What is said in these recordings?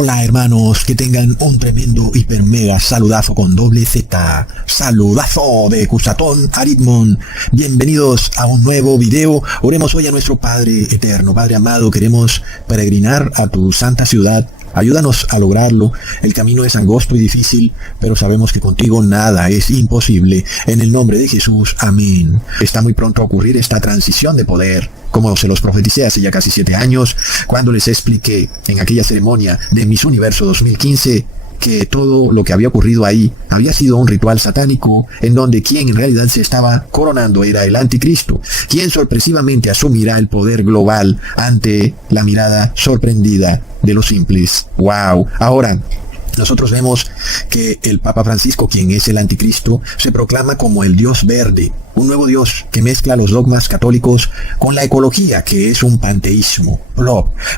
Hola hermanos, que tengan un tremendo hiper mega saludazo con doble Z. Saludazo de Cusatón Aritmon. Bienvenidos a un nuevo video. Oremos hoy a nuestro Padre eterno. Padre amado, queremos peregrinar a tu santa ciudad. Ayúdanos a lograrlo. El camino es angosto y difícil, pero sabemos que contigo nada es imposible. En el nombre de Jesús, amén. Está muy pronto a ocurrir esta transición de poder, como se los profeticé hace ya casi 7 años, cuando les expliqué en aquella ceremonia de Miss Universo 2015 que todo lo que había ocurrido ahí había sido un ritual satánico en donde quien en realidad se estaba coronando era el anticristo, quien sorpresivamente asumirá el poder global ante la mirada sorprendida de los simples. ¡Wow! Ahora, nosotros vemos que el Papa Francisco, quien es el anticristo, se proclama como el Dios verde, un nuevo Dios que mezcla los dogmas católicos con la ecología, que es un panteísmo.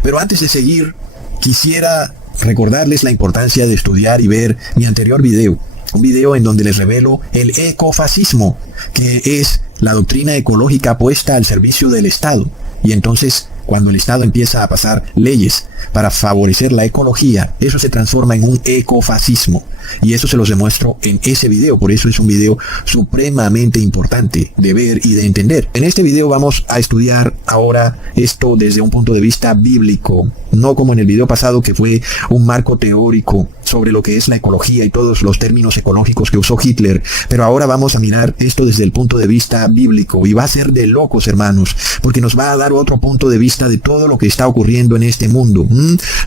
Pero antes de seguir, quisiera recordarles la importancia de estudiar y ver mi anterior video, un video en donde les revelo el ecofascismo, que es la doctrina ecológica puesta al servicio del Estado. Y entonces, cuando el Estado empieza a pasar leyes para favorecer la ecología, eso se transforma en un ecofascismo. Y eso se los demuestro en ese video. Por eso es un video supremamente importante de ver y de entender. En este video vamos a estudiar ahora esto desde un punto de vista bíblico, no como en el video pasado, que fue un marco teórico sobre lo que es la ecología y todos los términos ecológicos que usó Hitler. Pero ahora vamos a mirar esto desde el punto de vista bíblico, y va a ser de locos, hermanos, porque nos va a dar otro punto de vista de todo lo que está ocurriendo en este mundo.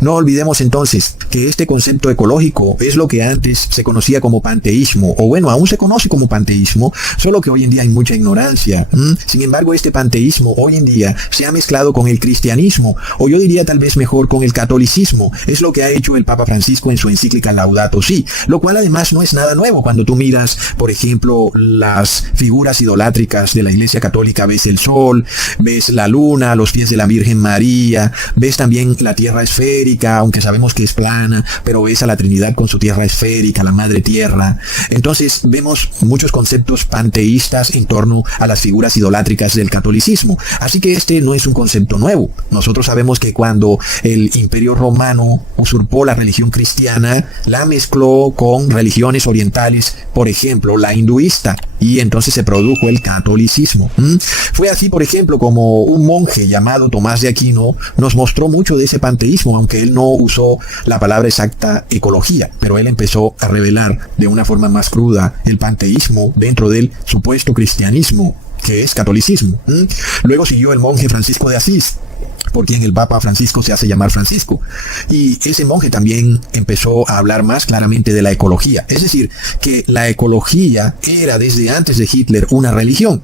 No olvidemos entonces que este concepto ecológico es lo que antes se conocía como panteísmo, o bueno, aún se conoce como panteísmo, solo que hoy en día hay mucha ignorancia. Sin embargo, este panteísmo hoy en día se ha mezclado con el cristianismo, o yo diría tal vez mejor con el catolicismo. Es lo que ha hecho el Papa Francisco en su encíclica Laudato Si, lo cual además no es nada nuevo. Cuando tú miras, por ejemplo, las figuras idolátricas de la Iglesia Católica, ves el sol, ves la luna, los pies de la Virgen María, ves también la tierra esférica, aunque sabemos que es plana, pero ves a la Trinidad con su tierra esférica, la Madre Tierra. Entonces vemos muchos conceptos panteístas en torno a las figuras idolátricas del catolicismo. Así que este no es un concepto nuevo. Nosotros sabemos que cuando el Imperio Romano usurpó la religión cristiana, la mezcló con religiones orientales, por ejemplo, la hinduista, y entonces se produjo el catolicismo. Fue así, por ejemplo, como un monje llamado Tomás de Aquino nos mostró mucho de ese panteísmo, aunque él no usó la palabra exacta ecología, pero él empezó a revelar de una forma más cruda el panteísmo dentro del supuesto cristianismo, que es catolicismo. Luego siguió el monje Francisco de Asís, por quien el Papa Francisco se hace llamar Francisco. Y ese monje también empezó a hablar más claramente de la ecología. Es decir, que la ecología era desde antes de Hitler una religión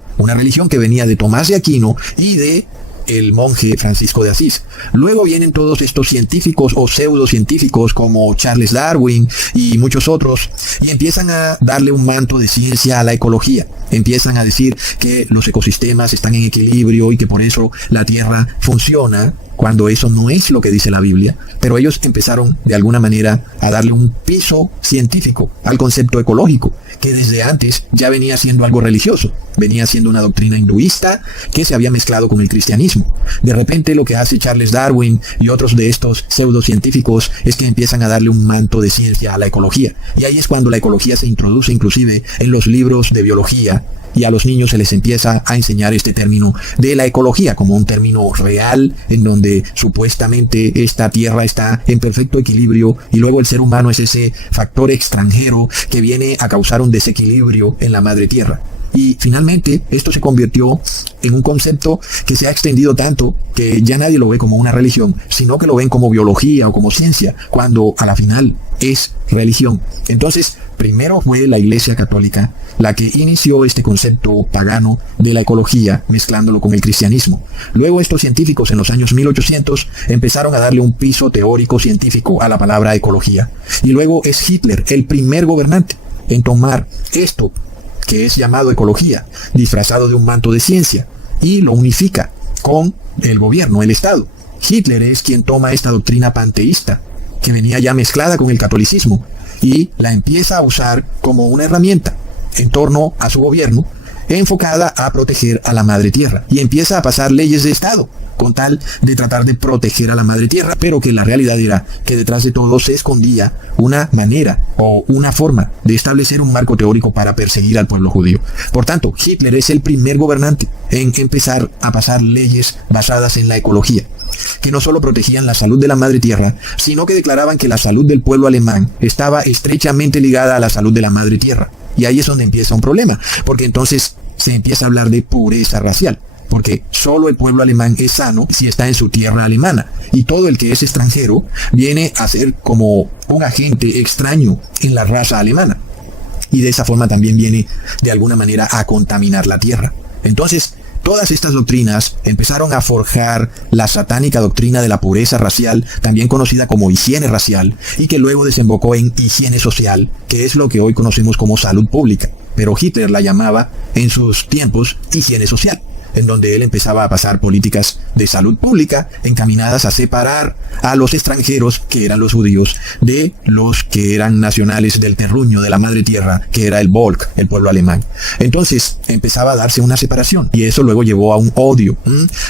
que venía de Tomás de Aquino y de el monje Francisco de Asís. Luego vienen todos estos científicos o pseudocientíficos como Charles Darwin y muchos otros, y empiezan a darle un manto de ciencia a la ecología. Empiezan a decir que los ecosistemas están en equilibrio y que por eso la Tierra funciona, cuando eso no es lo que dice la Biblia. Pero ellos empezaron de alguna manera a darle un piso científico al concepto ecológico, que desde antes ya venía siendo algo religioso, venía siendo una doctrina hinduista que se había mezclado con el cristianismo. De repente lo que hace Charles Darwin y otros de estos pseudocientíficos es que empiezan a darle un manto de ciencia a la ecología, y ahí es cuando la ecología se introduce inclusive en los libros de biología, y a los niños se les empieza a enseñar este término de la ecología como un término real, en donde supuestamente esta tierra está en perfecto equilibrio, y luego el ser humano es ese factor extranjero que viene a causar un desequilibrio en la madre tierra. Y finalmente esto se convirtió en un concepto que se ha extendido tanto que ya nadie lo ve como una religión, sino que lo ven como biología o como ciencia, cuando a la final es religión. Entonces, primero fue la Iglesia Católica la que inició este concepto pagano de la ecología, mezclándolo con el cristianismo. Luego estos científicos en los años 1800 empezaron a darle un piso teórico científico a la palabra ecología. Y luego es Hitler, el primer gobernante en tomar esto que es llamado ecología, disfrazado de un manto de ciencia, y lo unifica con el gobierno, el Estado. Hitler es quien toma esta doctrina panteísta, que venía ya mezclada con el catolicismo, y la empieza a usar como una herramienta en torno a su gobierno, enfocada a proteger a la madre tierra, y empieza a pasar leyes de Estado con tal de tratar de proteger a la madre tierra, pero que la realidad era que detrás de todo se escondía una manera o una forma de establecer un marco teórico para perseguir al pueblo judío. Por tanto, Hitler es el primer gobernante en empezar a pasar leyes basadas en la ecología, que no solo protegían la salud de la madre tierra, sino que declaraban que la salud del pueblo alemán estaba estrechamente ligada a la salud de la madre tierra. Y ahí es donde empieza un problema, porque entonces se empieza a hablar de pureza racial, porque solo el pueblo alemán es sano si está en su tierra alemana, y todo el que es extranjero viene a ser como un agente extraño en la raza alemana, y de esa forma también viene de alguna manera a contaminar la tierra. Entonces, todas estas doctrinas empezaron a forjar la satánica doctrina de la pureza racial, también conocida como higiene racial, y que luego desembocó en higiene social, que es lo que hoy conocemos como salud pública. Pero Hitler la llamaba en sus tiempos higiene social, en donde él empezaba a pasar políticas de salud pública encaminadas a separar a los extranjeros, que eran los judíos, de los que eran nacionales del terruño de la madre tierra, que era el Volk, el pueblo alemán. Entonces empezaba a darse una separación, y eso luego llevó a un odio.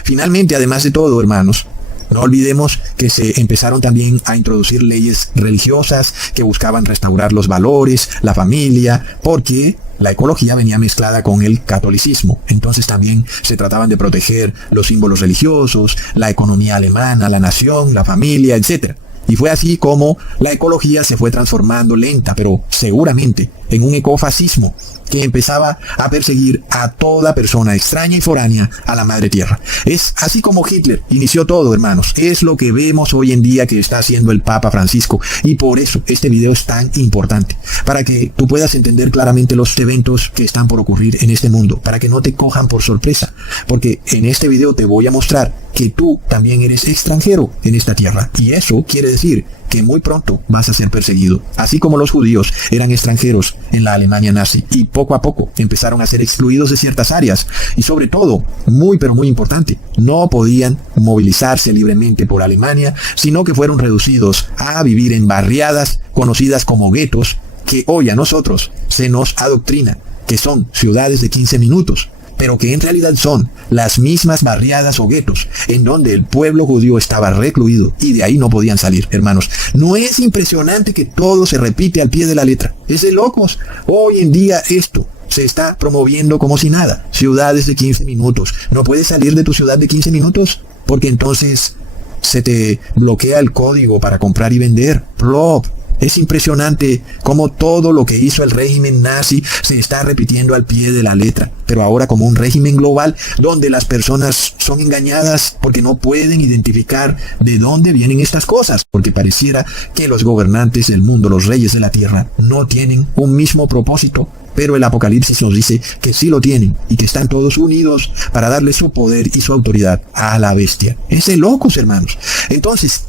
Finalmente, además de todo, hermanos, no olvidemos que se empezaron también a introducir leyes religiosas que buscaban restaurar los valores, la familia, porque la ecología venía mezclada con el catolicismo. Entonces también se trataban de proteger los símbolos religiosos, la economía alemana, la nación, la familia, etc. Y fue así como la ecología se fue transformando lenta, pero seguramente, en un ecofascismo que empezaba a perseguir a toda persona extraña y foránea a la madre tierra. Es así como Hitler inició todo, hermanos. Es lo que vemos hoy en día que está haciendo el Papa Francisco, y por eso este video es tan importante, para que tú puedas entender claramente los eventos que están por ocurrir en este mundo, para que no te cojan por sorpresa, porque en este video te voy a mostrar que tú también eres extranjero en esta tierra, y eso quiere decir que muy pronto vas a ser perseguido, así como los judíos eran extranjeros en la Alemania nazi, y poco a poco empezaron a ser excluidos de ciertas áreas, y sobre todo, muy pero muy importante, no podían movilizarse libremente por Alemania, sino que fueron reducidos a vivir en barriadas conocidas como guetos, que hoy a nosotros se nos adoctrina que son ciudades de 15 minutos, pero que en realidad son las mismas barriadas o guetos en donde el pueblo judío estaba recluido y de ahí no podían salir, hermanos. ¿No es impresionante que todo se repite al pie de la letra? Es de locos. Hoy en día esto se está promoviendo como si nada. Ciudades de 15 minutos. ¿No puedes salir de tu ciudad de 15 minutos? Porque entonces se te bloquea el código para comprar y vender. Plop. Es impresionante cómo todo lo que hizo el régimen nazi se está repitiendo al pie de la letra, pero ahora como un régimen global donde las personas son engañadas porque no pueden identificar de dónde vienen estas cosas, porque pareciera que los gobernantes del mundo, los reyes de la tierra, no tienen un mismo propósito, pero el Apocalipsis nos dice que sí lo tienen y que están todos unidos para darle su poder y su autoridad a la bestia. Es de locos, hermanos. Entonces,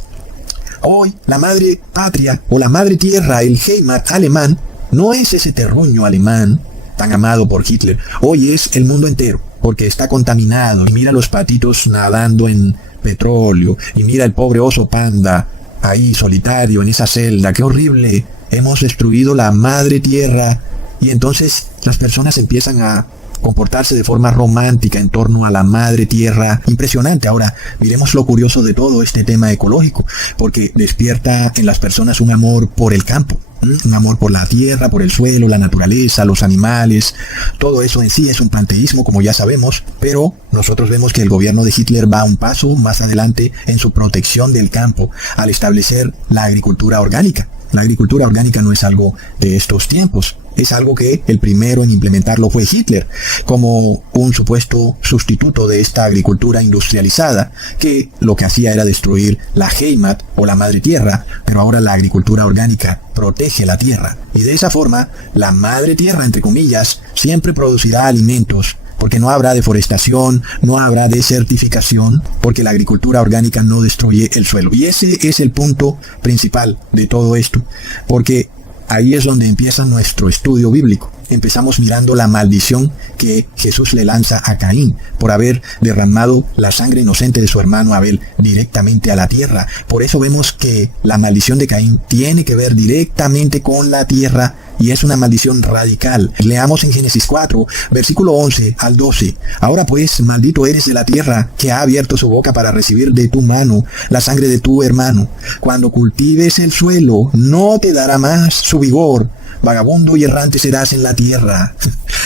hoy la madre patria o la madre tierra, el Heimat alemán, no es ese terruño alemán tan amado por Hitler. Hoy es el mundo entero, porque está contaminado. Y mira los patitos nadando en petróleo, y mira el pobre oso panda ahí solitario en esa celda. ¡Qué horrible! Hemos destruido la madre tierra, y entonces las personas empiezan a comportarse de forma romántica en torno a la madre tierra. Impresionante. Ahora, miremos lo curioso de todo este tema ecológico, porque despierta en las personas un amor por el campo, un amor por la tierra, por el suelo, la naturaleza, los animales. Todo eso en sí es un panteísmo, como ya sabemos, pero nosotros vemos que el gobierno de Hitler va un paso más adelante en su protección del campo, al establecer la agricultura orgánica. La agricultura orgánica no es algo de estos tiempos, es algo que el primero en implementarlo fue Hitler, como un supuesto sustituto de esta agricultura industrializada, que lo que hacía era destruir la Heimat o la madre tierra, pero ahora la agricultura orgánica protege la tierra. Y de esa forma, la madre tierra, entre comillas, siempre producirá alimentos, porque no habrá deforestación, no habrá desertificación, porque la agricultura orgánica no destruye el suelo. Y ese es el punto principal de todo esto, porque ahí es donde empieza nuestro estudio bíblico. Empezamos mirando la maldición que Jesús le lanza a Caín por haber derramado la sangre inocente de su hermano Abel directamente a la tierra. Por eso vemos que la maldición de Caín tiene que ver directamente con la tierra y es una maldición radical. Leamos en Génesis 4, versículo 11 al 12. Ahora pues, maldito eres de la tierra, que ha abierto su boca para recibir de tu mano la sangre de tu hermano. Cuando cultives el suelo, no te dará más su vigor. Vagabundo y errante serás en la tierra.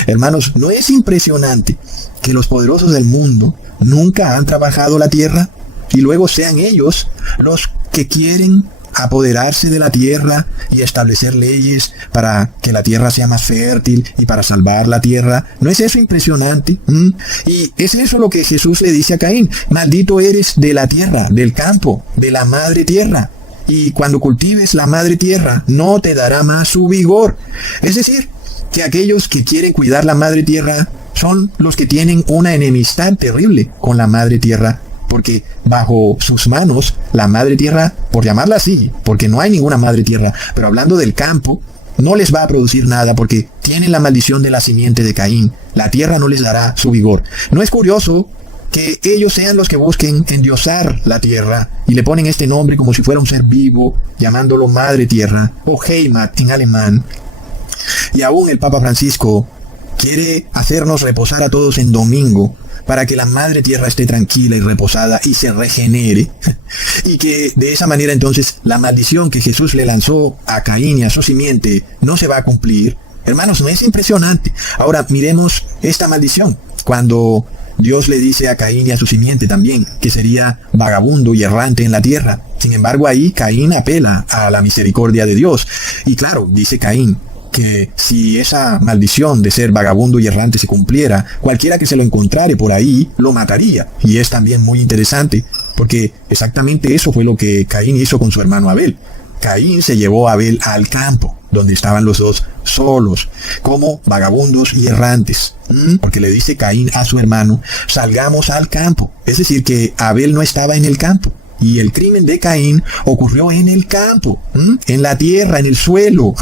Hermanos, ¿no es impresionante que los poderosos del mundo nunca han trabajado la tierra? Y luego sean ellos los que quieren apoderarse de la tierra y establecer leyes para que la tierra sea más fértil y para salvar la tierra. ¿No es eso impresionante? Y es eso lo que Jesús le dice a Caín. Maldito eres de la tierra, del campo, de la madre tierra. Y cuando cultives la madre tierra, no te dará más su vigor. Es decir, que aquellos que quieren cuidar la madre tierra son los que tienen una enemistad terrible con la madre tierra, porque bajo sus manos la madre tierra, por llamarla así, porque no hay ninguna madre tierra, pero hablando del campo, no les va a producir nada porque tienen la maldición de la simiente de Caín. La tierra no les dará su vigor. ¿No es curioso que ellos sean los que busquen endiosar la tierra y le ponen este nombre como si fuera un ser vivo, llamándolo madre tierra o Heimat en alemán? Y aún el Papa Francisco quiere hacernos reposar a todos en domingo para que la madre tierra esté tranquila y reposada y se regenere, y que de esa manera entonces la maldición que Jesús le lanzó a Caín y a su simiente no se va a cumplir. Hermanos, ¿no es impresionante? Ahora miremos esta maldición cuando Dios le dice a Caín y a su simiente también que sería vagabundo y errante en la tierra. Sin embargo, ahí Caín apela a la misericordia de Dios. Y claro, dice Caín que si esa maldición de ser vagabundo y errante se cumpliera, cualquiera que se lo encontrare por ahí lo mataría. Y es también muy interesante, porque exactamente eso fue lo que Caín hizo con su hermano Abel. Caín se llevó a Abel al campo, donde estaban los dos solos, como vagabundos y errantes. Porque le dice Caín a su hermano, salgamos al campo. Es decir, que Abel no estaba en el campo. Y el crimen de Caín ocurrió en el campo, en la tierra, en el suelo.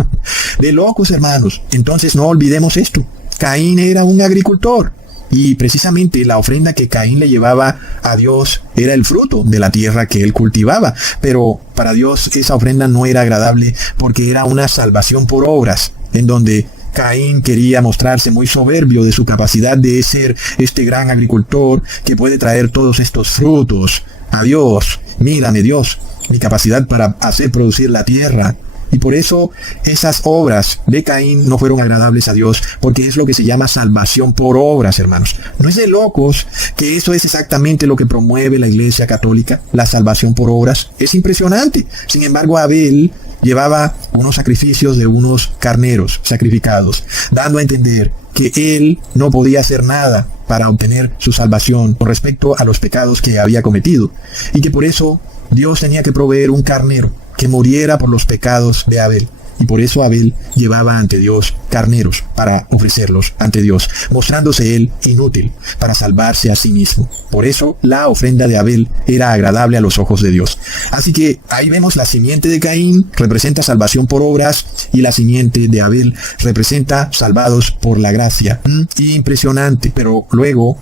De locos, hermanos. Entonces no olvidemos esto. Caín era un agricultor. Y precisamente la ofrenda que Caín le llevaba a Dios era el fruto de la tierra que él cultivaba. Pero para Dios esa ofrenda no era agradable porque era una salvación por obras, en donde Caín quería mostrarse muy soberbio de su capacidad de ser este gran agricultor que puede traer todos estos frutos a Dios. Mírame, Dios, mi capacidad para hacer producir la tierra. Y por eso esas obras de Caín no fueron agradables a Dios, porque es lo que se llama salvación por obras, hermanos. ¿No es de locos que eso es exactamente lo que promueve la Iglesia Católica, la salvación por obras? Es impresionante. Sin embargo, Abel llevaba unos sacrificios de unos carneros sacrificados, dando a entender que él no podía hacer nada para obtener su salvación con respecto a los pecados que había cometido, y que por eso Dios tenía que proveer un carnero que muriera por los pecados de Abel. Y por eso Abel llevaba ante Dios carneros para ofrecerlos ante Dios, mostrándose él inútil para salvarse a sí mismo. Por eso la ofrenda de Abel era agradable a los ojos de Dios. Así que ahí vemos la simiente de Caín representa salvación por obras y la simiente de Abel representa salvados por la gracia. Impresionante. Pero luego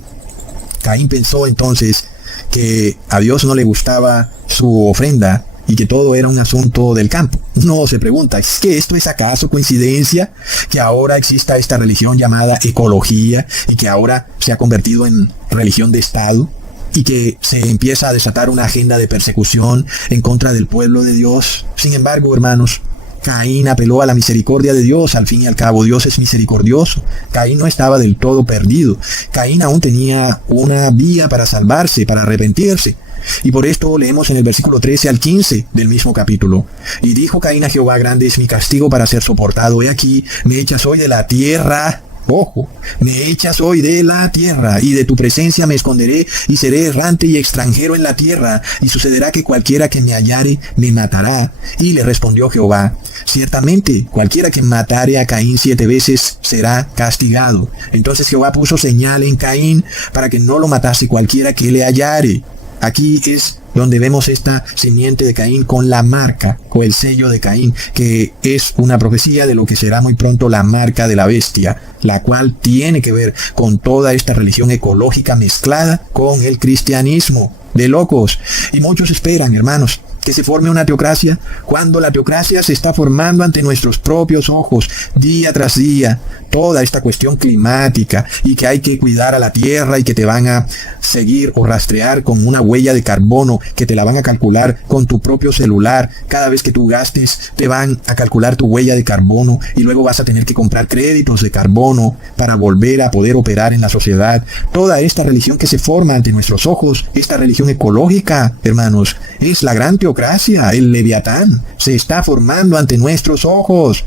Caín pensó entonces que a Dios no le gustaba su ofrenda y que todo era un asunto del campo. No se pregunta, ¿es que esto es acaso coincidencia? Que ahora exista esta religión llamada ecología y que ahora se ha convertido en religión de Estado y que se empieza a desatar una agenda de persecución en contra del pueblo de Dios. Sin embargo, hermanos, Caín apeló a la misericordia de Dios. Al fin y al cabo, Dios es misericordioso. Caín no estaba del todo perdido. Caín aún tenía una vía para salvarse, para arrepentirse. Y por esto leemos en el versículo 13 al 15 del mismo capítulo. Y dijo Caín a Jehová, grande es mi castigo para ser soportado. He aquí, me echas hoy de la tierra. Ojo, me echas hoy de la tierra, y de tu presencia me esconderé, y seré errante y extranjero en la tierra, y sucederá que cualquiera que me hallare me matará. Y le respondió Jehová, ciertamente, cualquiera que matare a Caín 7 veces será castigado. Entonces Jehová puso señal en Caín para que no lo matase cualquiera que le hallare. Aquí es donde vemos esta simiente de Caín con la marca, o el sello de Caín, que es una profecía de lo que será muy pronto la marca de la bestia, la cual tiene que ver con toda esta religión ecológica mezclada con el cristianismo. De locos. Y muchos esperan, hermanos, que se forme una teocracia? Cuando la teocracia se está formando ante nuestros propios ojos, día tras día, toda esta cuestión climática y que hay que cuidar a la tierra y que te van a seguir o rastrear con una huella de carbono, que te la van a calcular con tu propio celular. Cada vez que tú gastes, te van a calcular tu huella de carbono y luego vas a tener que comprar créditos de carbono para volver a poder operar en la sociedad. Toda esta religión que se forma ante nuestros ojos, esta religión ecológica, hermanos, es la gran teocracia, el Leviatán, se está formando ante nuestros ojos.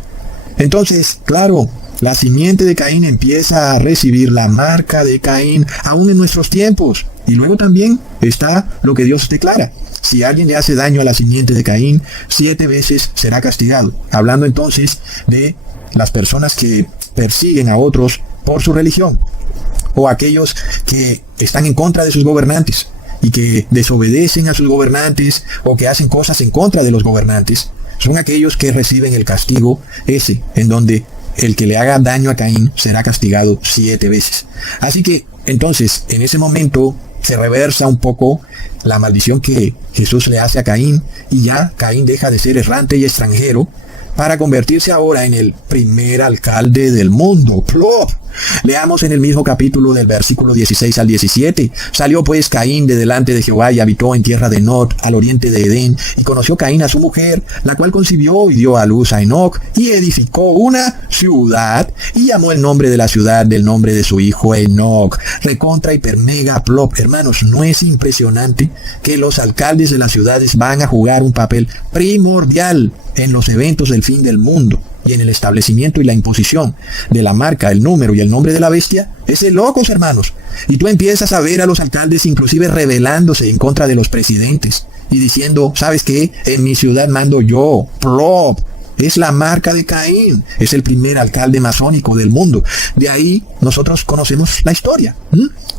Entonces, claro, la simiente de Caín empieza a recibir la marca de Caín aún en nuestros tiempos. Y luego también está lo que Dios declara. Si alguien le hace daño a la simiente de Caín, 7 veces será castigado. Hablando entonces de las personas que persiguen a otros por su religión, o aquellos que están en contra de sus gobernantes y que desobedecen a sus gobernantes o que hacen cosas en contra de los gobernantes. Son aquellos que reciben el castigo ese, en donde el que le haga daño a Caín será castigado 7 veces. Así que, entonces, en ese momento se reversa un poco la maldición que Jesús le hace a Caín, y ya Caín deja de ser errante y extranjero para convertirse ahora en el primer alcalde del mundo. ¡Plop! Leamos en el mismo capítulo del versículo 16 al 17. Salió pues Caín de delante de Jehová y habitó en tierra de Nod, al oriente de Edén, y conoció Caín a su mujer, la cual concibió y dio a luz a Enoc, y edificó una ciudad, y llamó el nombre de la ciudad del nombre de su hijo Enoc. Recontra hiper mega plop. Hermanos, ¿no es impresionante que los alcaldes de las ciudades van a jugar un papel primordial en los eventos del fin del mundo y en el establecimiento y la imposición de la marca, el número y el nombre de la bestia? Es de locos, hermanos. Y tú empiezas a ver a los alcaldes inclusive rebelándose en contra de los presidentes y diciendo, ¿sabes qué? En mi ciudad mando yo. Plop. Es la marca de Caín. Es el primer alcalde masónico del mundo. De ahí nosotros conocemos la historia.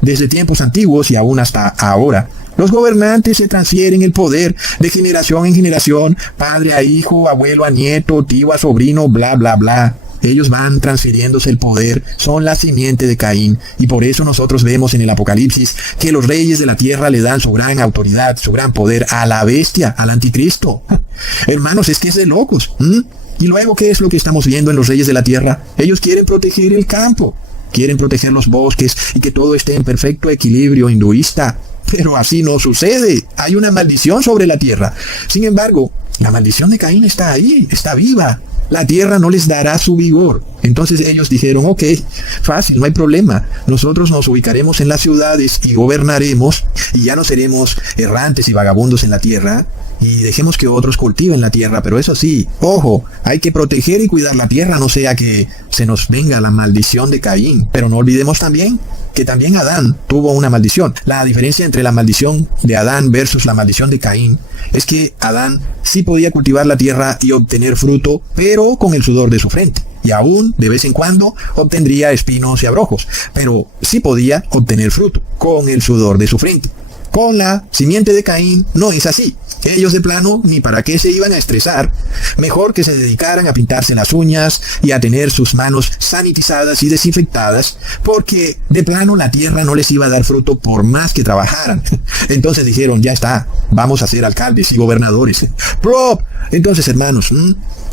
Desde tiempos antiguos y aún hasta ahora, los gobernantes se transfieren el poder de generación en generación, padre a hijo, abuelo a nieto, tío a sobrino, bla, bla, bla. Ellos van transfiriéndose el poder, son la simiente de Caín, y por eso nosotros vemos en el Apocalipsis que los reyes de la tierra le dan su gran autoridad, su gran poder a la bestia, al anticristo. Hermanos, es que es de locos. Y luego, ¿qué es lo que estamos viendo en los reyes de la tierra? Ellos quieren proteger el campo, quieren proteger los bosques y que todo esté en perfecto equilibrio hinduista. Pero así no sucede. Hay una maldición sobre la tierra. Sin embargo, la maldición de Caín está ahí, está viva. La tierra no les dará su vigor. Entonces ellos dijeron, ok, fácil, no hay problema. Nosotros nos ubicaremos en las ciudades y gobernaremos, y ya no seremos errantes y vagabundos en la tierra, y dejemos que otros cultiven la tierra. Pero eso sí, ojo, hay que proteger y cuidar la tierra, no sea que se nos venga la maldición de Caín. Pero no olvidemos también que también Adán tuvo una maldición. La diferencia entre la maldición de Adán versus la maldición de Caín es que Adán sí podía cultivar la tierra y obtener fruto, pero con el sudor de su frente. Y aún, de vez en cuando, obtendría espinos y abrojos, pero sí podía obtener fruto con el sudor de su frente. Con la simiente de Caín no es así. Ellos de plano ni para qué se iban a estresar. Mejor que se dedicaran a pintarse las uñas y a tener sus manos sanitizadas y desinfectadas, porque de plano la tierra no les iba a dar fruto por más que trabajaran. Entonces dijeron, ya está, vamos a ser alcaldes y gobernadores. ¡Plop! Entonces, hermanos,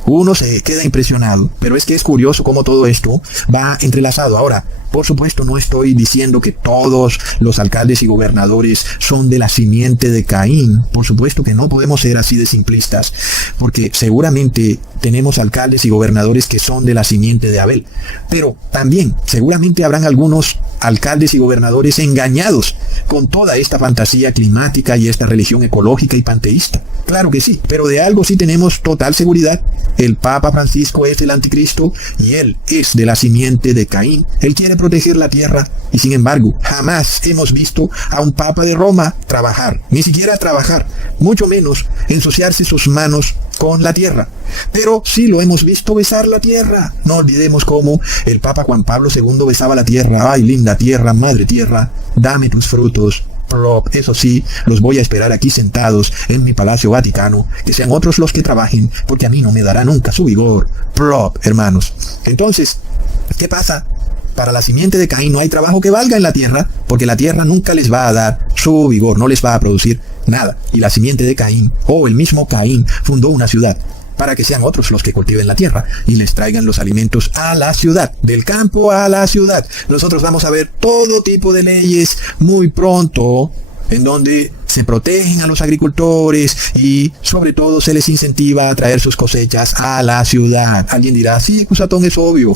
uno se queda impresionado, pero es que es curioso cómo todo esto va entrelazado. Ahora, por supuesto, no estoy diciendo que todos los alcaldes y gobernadores son de la simiente de Caín. Por supuesto que no podemos ser así de simplistas, porque seguramente tenemos alcaldes y gobernadores que son de la simiente de Abel. Pero también seguramente habrán algunos alcaldes y gobernadores engañados con toda esta fantasía climática y esta religión ecológica y panteísta. Claro que sí, pero de algo sí tenemos total seguridad. El Papa Francisco es el anticristo y él es de la simiente de Caín. Él quiere proteger la tierra y sin embargo jamás hemos visto a un Papa de Roma trabajar, ni siquiera trabajar, mucho menos ensuciarse sus manos con la tierra. Pero sí lo hemos visto besar la tierra. No olvidemos cómo el Papa Juan Pablo II besaba la tierra. Ay, linda tierra, madre tierra, dame tus frutos. Plop. Eso sí, los voy a esperar aquí sentados en mi Palacio Vaticano, que sean otros los que trabajen, porque a mí no me dará nunca su vigor. Plop, hermanos. Entonces, ¿qué pasa? Para la simiente de Caín no hay trabajo que valga en la tierra, porque la tierra nunca les va a dar su vigor, no les va a producir nada. Y la simiente de Caín, o el mismo Caín, fundó una ciudad, para que sean otros los que cultiven la tierra y les traigan los alimentos a la ciudad, del campo a la ciudad. Nosotros vamos a ver todo tipo de leyes muy pronto, en donde se protegen a los agricultores y sobre todo se les incentiva a traer sus cosechas a la ciudad. Alguien dirá, sí, Cusatón, es obvio.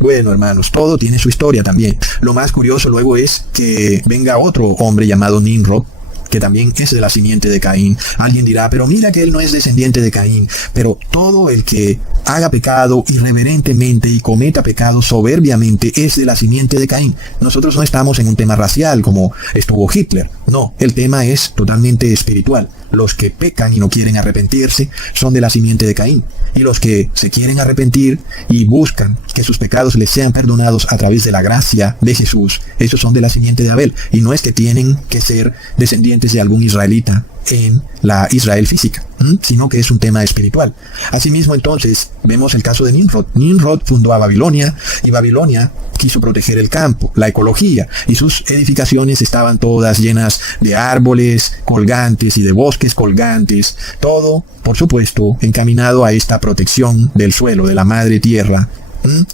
Bueno, hermanos, todo tiene su historia también. Lo más curioso luego es que venga otro hombre llamado Nimrod, que también es de la simiente de Caín. Alguien dirá, pero mira que él no es descendiente de Caín. Pero todo el que haga pecado irreverentemente y cometa pecado soberbiamente es de la simiente de Caín. Nosotros no estamos en un tema racial como estuvo Hitler. No, el tema es totalmente espiritual. Los que pecan y no quieren arrepentirse son de la simiente de Caín. Y los que se quieren arrepentir y buscan que sus pecados les sean perdonados a través de la gracia de Jesús, esos son de la simiente de Abel. Y no es que tienen que ser descendientes de algún israelita en la Israel física, sino que es un tema espiritual. Asimismo, entonces, vemos el caso de Nimrod. Nimrod fundó a Babilonia, y Babilonia quiso proteger el campo, la ecología, y sus edificaciones estaban todas llenas de árboles colgantes y de bosques colgantes, todo, por supuesto, encaminado a esta protección del suelo, de la madre tierra.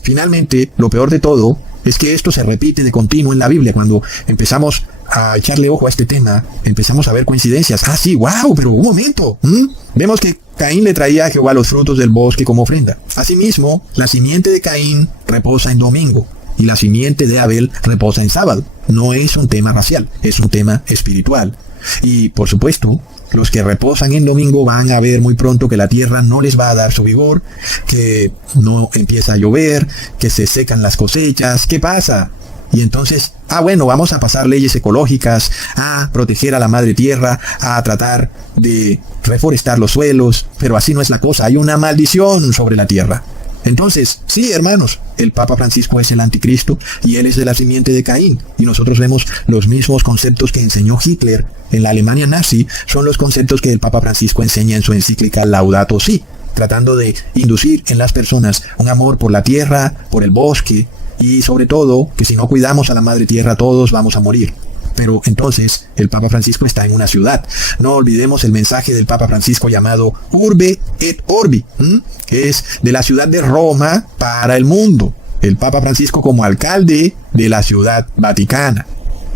Finalmente, lo peor de todo es que esto se repite de continuo en la Biblia. Cuando empezamos a echarle ojo a este tema, empezamos a ver coincidencias. Ah, sí, wow, pero un momento. Vemos que Caín le traía a Jehová los frutos del bosque como ofrenda. Asimismo, la simiente de Caín reposa en domingo y la simiente de Abel reposa en sábado. No es un tema racial, es un tema espiritual. Y, por supuesto, los que reposan en domingo van a ver muy pronto que la tierra no les va a dar su vigor, que no empieza a llover, que se secan las cosechas. ¿Qué pasa? Y entonces, bueno, vamos a pasar leyes ecológicas, a proteger a la madre tierra, a tratar de reforestar los suelos, pero así no es la cosa, hay una maldición sobre la tierra. Entonces, sí, hermanos, el Papa Francisco es el anticristo y él es de la simiente de Caín. Y nosotros vemos los mismos conceptos que enseñó Hitler en la Alemania nazi, son los conceptos que el Papa Francisco enseña en su encíclica Laudato Si, tratando de inducir en las personas un amor por la tierra, por el bosque, y sobre todo, que si no cuidamos a la madre tierra todos vamos a morir. Pero entonces, el Papa Francisco está en una ciudad. No olvidemos el mensaje del Papa Francisco llamado Urbe et Orbi, que es de la ciudad de Roma para el mundo. El Papa Francisco como alcalde de la ciudad vaticana.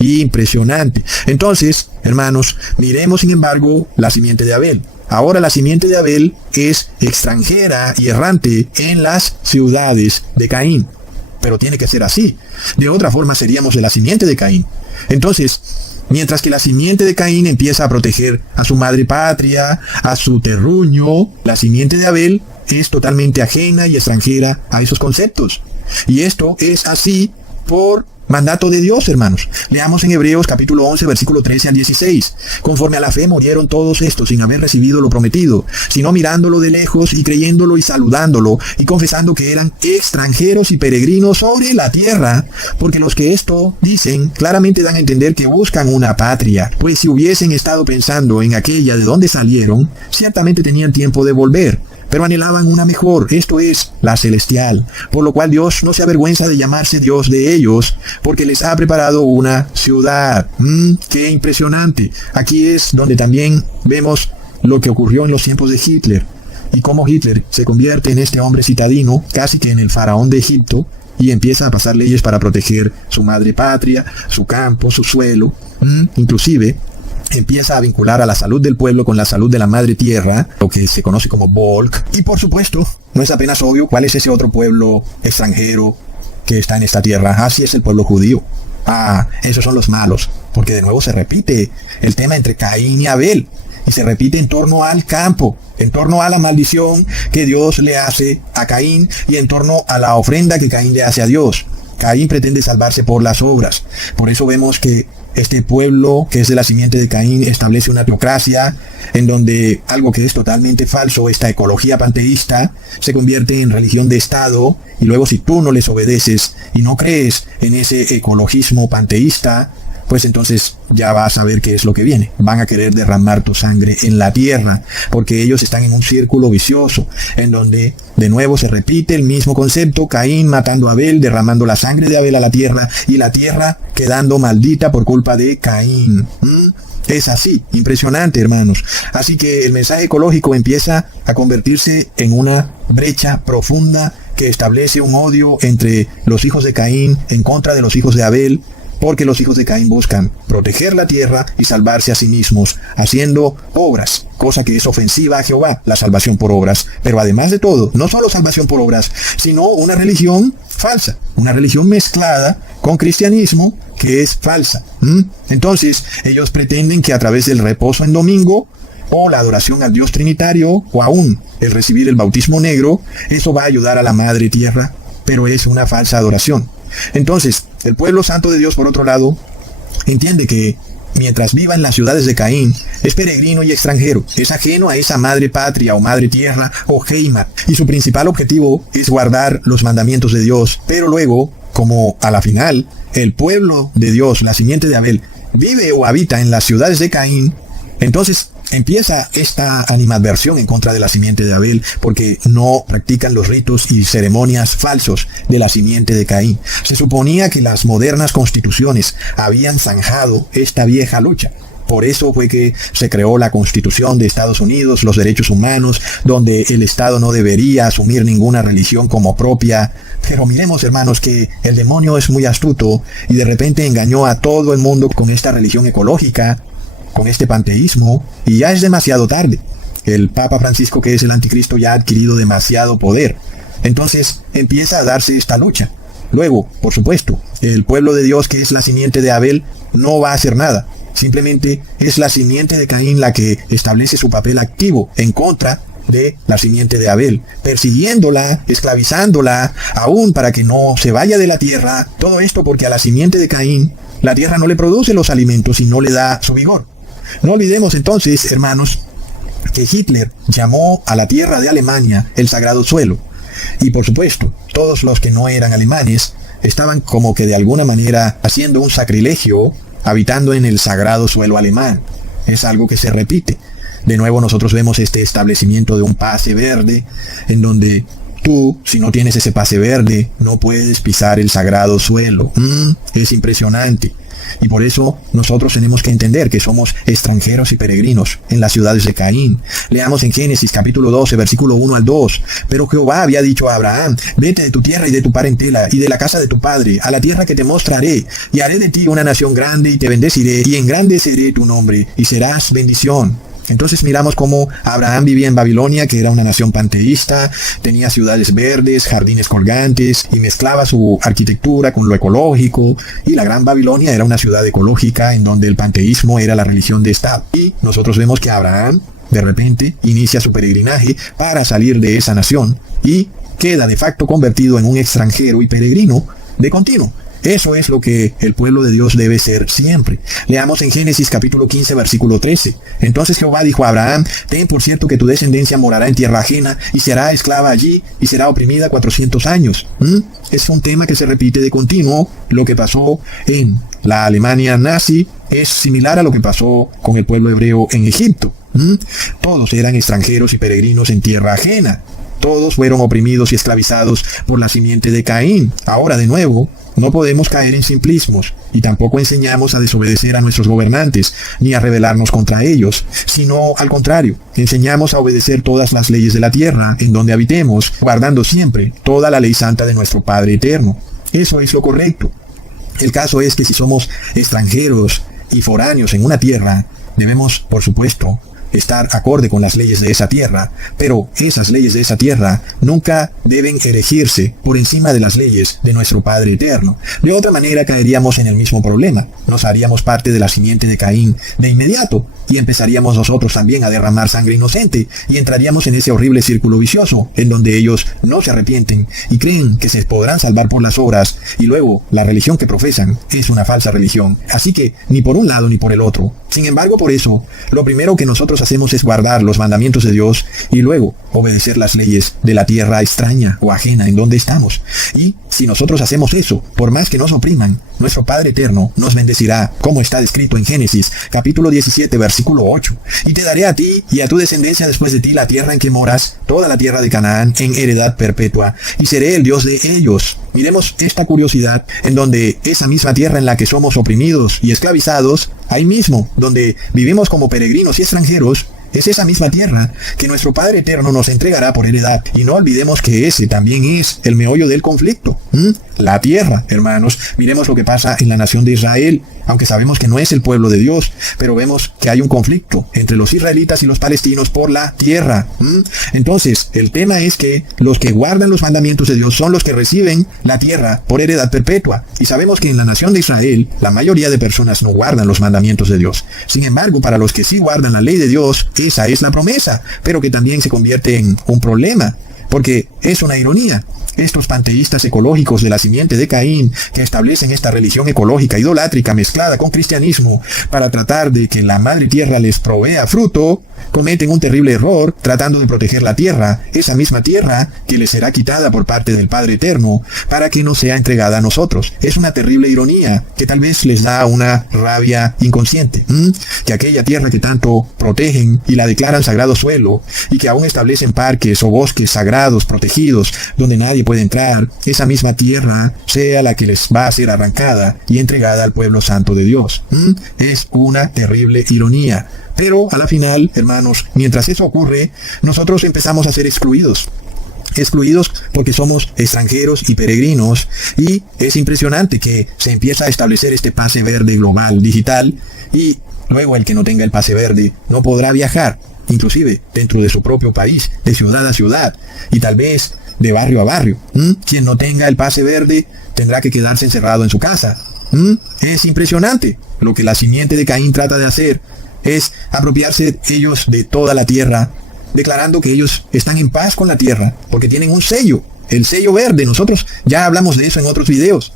Impresionante. Entonces, hermanos, miremos sin embargo la simiente de Abel. Ahora la simiente de Abel es extranjera y errante en las ciudades de Caín. Pero tiene que ser así. De otra forma seríamos de la simiente de Caín. Entonces, mientras que la simiente de Caín empieza a proteger a su madre patria, a su terruño, la simiente de Abel es totalmente ajena y extranjera a esos conceptos. Y esto es así por mandato de Dios, hermanos. Leamos en Hebreos capítulo 11, versículo 13 al 16. Conforme a la fe murieron todos estos sin haber recibido lo prometido, sino mirándolo de lejos y creyéndolo y saludándolo y confesando que eran extranjeros y peregrinos sobre la tierra, porque los que esto dicen claramente dan a entender que buscan una patria, pues si hubiesen estado pensando en aquella de donde salieron, ciertamente tenían tiempo de volver. Pero anhelaban una mejor, esto es, la celestial, por lo cual Dios no se avergüenza de llamarse Dios de ellos, porque les ha preparado una ciudad. ¡Qué impresionante! Aquí es donde también vemos lo que ocurrió en los tiempos de Hitler, y cómo Hitler se convierte en este hombre citadino, casi que en el faraón de Egipto, y empieza a pasar leyes para proteger su madre patria, su campo, su suelo, inclusive empieza a vincular a la salud del pueblo con la salud de la madre tierra, lo que se conoce como Volk. Y por supuesto, no es apenas obvio cuál es ese otro pueblo extranjero que está en esta tierra. Así es el pueblo judío. Esos son los malos, porque de nuevo se repite el tema entre Caín y Abel, y se repite en torno al campo, en torno a la maldición que Dios le hace a Caín y en torno a la ofrenda que Caín le hace a Dios. Caín pretende salvarse por las obras. Por eso vemos que este pueblo, que es de la simiente de Caín, establece una teocracia en donde algo que es totalmente falso, esta ecología panteísta, se convierte en religión de Estado, y luego si tú no les obedeces y no crees en ese ecologismo panteísta, pues entonces ya vas a ver qué es lo que viene. Van a querer derramar tu sangre en la tierra, porque ellos están en un círculo vicioso, en donde de nuevo se repite el mismo concepto, Caín matando a Abel, derramando la sangre de Abel a la tierra, y la tierra quedando maldita por culpa de Caín. Es así, impresionante, hermanos. Así que el mensaje ecológico empieza a convertirse en una brecha profunda que establece un odio entre los hijos de Caín en contra de los hijos de Abel, porque los hijos de Caín buscan proteger la tierra y salvarse a sí mismos, haciendo obras, cosa que es ofensiva a Jehová, la salvación por obras. Pero además de todo, no solo salvación por obras, sino una religión falsa, una religión mezclada con cristianismo que es falsa. Entonces, ellos pretenden que a través del reposo en domingo, o la adoración al Dios Trinitario, o aún el recibir el bautismo negro, eso va a ayudar a la Madre Tierra, pero es una falsa adoración. Entonces, el pueblo santo de Dios, por otro lado, entiende que mientras viva en las ciudades de Caín, es peregrino y extranjero, es ajeno a esa madre patria o madre tierra o Heimat, y su principal objetivo es guardar los mandamientos de Dios. Pero luego, como a la final, el pueblo de Dios, la simiente de Abel, vive o habita en las ciudades de Caín, entonces empieza esta animadversión en contra de la simiente de Abel, porque no practican los ritos y ceremonias falsos de la simiente de Caín. Se suponía que las modernas constituciones habían zanjado esta vieja lucha. Por eso fue que se creó la Constitución de Estados Unidos, los derechos humanos, donde el Estado no debería asumir ninguna religión como propia. Pero miremos, hermanos, que el demonio es muy astuto y de repente engañó a todo el mundo con esta religión ecológica, con este panteísmo, y ya es demasiado tarde. El Papa Francisco, que es el anticristo, ya ha adquirido demasiado poder. Entonces empieza a darse esta lucha. Luego, por supuesto, el pueblo de Dios, que es la simiente de Abel, no va a hacer nada. Simplemente es la simiente de Caín la que establece su papel activo en contra de la simiente de Abel, persiguiéndola, esclavizándola, aún para que no se vaya de la tierra. Todo esto porque a la simiente de Caín la tierra no le produce los alimentos y no le da su vigor. No olvidemos entonces, hermanos, que Hitler llamó a la tierra de Alemania el sagrado suelo. Y por supuesto, todos los que no eran alemanes estaban como que de alguna manera haciendo un sacrilegio, habitando en el sagrado suelo alemán. Es algo que se repite. De nuevo nosotros vemos este establecimiento de un pase verde, en donde tú, si no tienes ese pase verde, no puedes pisar el sagrado suelo. Es impresionante. Y por eso nosotros tenemos que entender que somos extranjeros y peregrinos en las ciudades de Caín. Leamos en Génesis capítulo 12, versículo 1 al 2. Pero Jehová había dicho a Abraham: vete de tu tierra y de tu parentela y de la casa de tu padre a la tierra que te mostraré, y haré de ti una nación grande y te bendeciré y engrandeceré tu nombre y serás bendición. Entonces miramos cómo Abraham vivía en Babilonia, que era una nación panteísta, tenía ciudades verdes, jardines colgantes, y mezclaba su arquitectura con lo ecológico, y la Gran Babilonia era una ciudad ecológica en donde el panteísmo era la religión de Estado. Y nosotros vemos que Abraham, de repente, inicia su peregrinaje para salir de esa nación, y queda de facto convertido en un extranjero y peregrino de continuo. Eso es lo que el pueblo de Dios debe ser siempre. Leamos en Génesis capítulo 15, versículo 13. Entonces Jehová dijo a Abraham: ten por cierto que tu descendencia morará en tierra ajena, y será esclava allí, y será oprimida 400 años. Es un tema que se repite de continuo. Lo que pasó en la Alemania nazi es similar a lo que pasó con el pueblo hebreo en Egipto. Todos eran extranjeros y peregrinos en tierra ajena. Todos fueron oprimidos y esclavizados por la simiente de Caín. Ahora, de nuevo, no podemos caer en simplismos, y tampoco enseñamos a desobedecer a nuestros gobernantes, ni a rebelarnos contra ellos, sino al contrario, enseñamos a obedecer todas las leyes de la tierra en donde habitemos, guardando siempre toda la ley santa de nuestro Padre eterno. Eso es lo correcto. El caso es que si somos extranjeros y foráneos en una tierra, debemos, por supuesto, estar acorde con las leyes de esa tierra, pero esas leyes de esa tierra nunca deben erigirse por encima de las leyes de nuestro Padre eterno. De otra manera caeríamos en el mismo problema. Nos haríamos parte de la simiente de Caín de inmediato, y empezaríamos nosotros también a derramar sangre inocente, y entraríamos en ese horrible círculo vicioso, en donde ellos no se arrepienten y creen que se podrán salvar por las obras, y luego la religión que profesan es una falsa religión. Así que ni por un lado ni por el otro. Sin embargo, por eso, lo primero que nosotros hacemos es guardar los mandamientos de Dios y luego obedecer las leyes de la tierra extraña o ajena en donde estamos. Y si nosotros hacemos eso, por más que nos opriman, nuestro Padre Eterno nos bendecirá, como está descrito en Génesis, capítulo 17, versículo 8. Y te daré a ti y a tu descendencia después de ti la tierra en que moras, toda la tierra de Canaán, en heredad perpetua, y seré el Dios de ellos. Miremos esta curiosidad, en donde esa misma tierra en la que somos oprimidos y esclavizados, ahí mismo, donde vivimos como peregrinos y extranjeros, es esa misma tierra que nuestro Padre Eterno nos entregará por heredad. Y no olvidemos que ese también es el meollo del conflicto. La tierra, hermanos. Miremos lo que pasa en la nación de Israel. Aunque sabemos que no es el pueblo de Dios, pero vemos que hay un conflicto entre los israelitas y los palestinos por la tierra. Entonces, el tema es que los que guardan los mandamientos de Dios son los que reciben la tierra por heredad perpetua. Y sabemos que en la nación de Israel, la mayoría de personas no guardan los mandamientos de Dios. Sin embargo, para los que sí guardan la ley de Dios, esa es la promesa, pero que también se convierte en un problema, porque es una ironía. Estos panteístas ecológicos de la simiente de Caín, que establecen esta religión ecológica idolátrica mezclada con cristianismo para tratar de que la madre tierra les provea fruto, cometen un terrible error tratando de proteger la tierra, esa misma tierra que les será quitada por parte del Padre Eterno para que no sea entregada a nosotros. Es una terrible ironía que tal vez les da una rabia inconsciente, que aquella tierra que tanto protegen y la declaran sagrado suelo y que aún establecen parques o bosques sagrados protegidos donde nadie puede entrar, esa misma tierra sea la que les va a ser arrancada y entregada al pueblo santo de Dios. Es una terrible ironía. Pero a la final, hermanos, mientras eso ocurre, nosotros empezamos a ser excluidos porque somos extranjeros y peregrinos, y es impresionante que se empieza a establecer este pase verde global digital, y luego el que no tenga el pase verde no podrá viajar, inclusive dentro de su propio país, de ciudad a ciudad, y tal vez de barrio a barrio. Quien no tenga el pase verde tendrá que quedarse encerrado en su casa. Es impresionante lo que la simiente de Caín trata de hacer. Es apropiarse ellos de toda la tierra, declarando que ellos están en paz con la tierra, porque tienen un sello, el sello verde. Nosotros ya hablamos de eso en otros videos.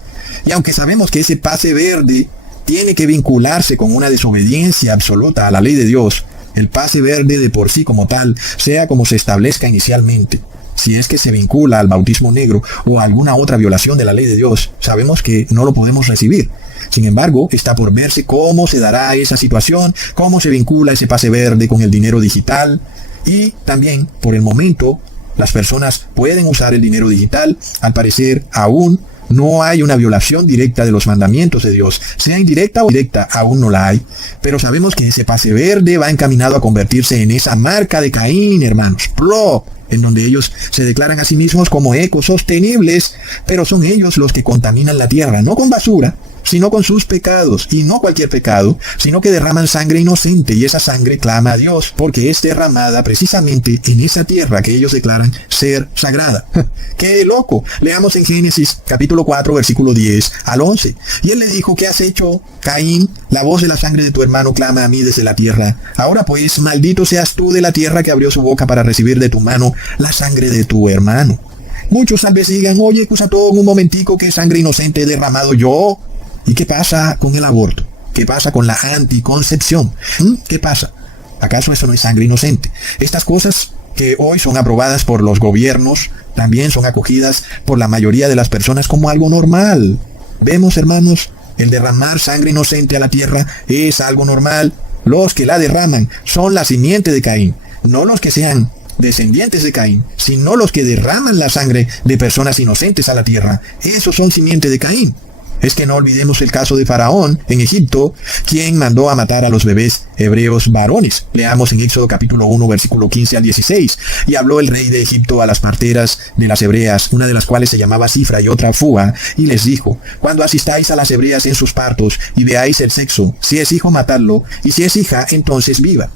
Y aunque sabemos que ese pase verde tiene que vincularse con una desobediencia absoluta a la ley de Dios, el pase verde de por sí como tal, sea como se establezca inicialmente, si es que se vincula al bautismo negro o a alguna otra violación de la ley de Dios, sabemos que no lo podemos recibir. Sin embargo, está por verse cómo se dará esa situación, cómo se vincula ese pase verde con el dinero digital. Y también, por el momento, las personas pueden usar el dinero digital. Al parecer, aún no hay una violación directa de los mandamientos de Dios. Sea indirecta o directa, aún no la hay. Pero sabemos que ese pase verde va encaminado a convertirse en esa marca de Caín, hermanos. ¡Plop! En donde ellos se declaran a sí mismos como ecosostenibles, pero son ellos los que contaminan la tierra, no con basura, sino con sus pecados, y no cualquier pecado, sino que derraman sangre inocente, y esa sangre clama a Dios, porque es derramada precisamente en esa tierra que ellos declaran ser sagrada. ¡Qué loco! Leamos en Génesis capítulo 4, versículo 10 al 11. Y él le dijo: ¿qué has hecho, Caín? La voz de la sangre de tu hermano clama a mí desde la tierra. Ahora pues, maldito seas tú de la tierra que abrió su boca para recibir de tu mano la sangre de tu hermano. Muchos tal vez digan: oye, Cusatón, un momentico, ¿qué sangre inocente he derramado yo? ¿Y qué pasa con el aborto? ¿Qué pasa con la anticoncepción? ¿Qué pasa? ¿Acaso eso no es sangre inocente? Estas cosas que hoy son aprobadas por los gobiernos, también son acogidas por la mayoría de las personas como algo normal. Vemos, hermanos, el derramar sangre inocente a la tierra es algo normal. Los que la derraman son la simiente de Caín, no los que sean descendientes de Caín, sino los que derraman la sangre de personas inocentes a la tierra. Esos son simiente de Caín. Es que no olvidemos el caso de Faraón en Egipto, quien mandó a matar a los bebés hebreos varones. Leamos en Éxodo capítulo 1, versículo 15 al 16. Y habló el rey de Egipto a las parteras de las hebreas, una de las cuales se llamaba Cifra y otra Fúa, y les dijo: cuando asistáis a las hebreas en sus partos y veáis el sexo, si es hijo, matadlo, y si es hija, entonces viva.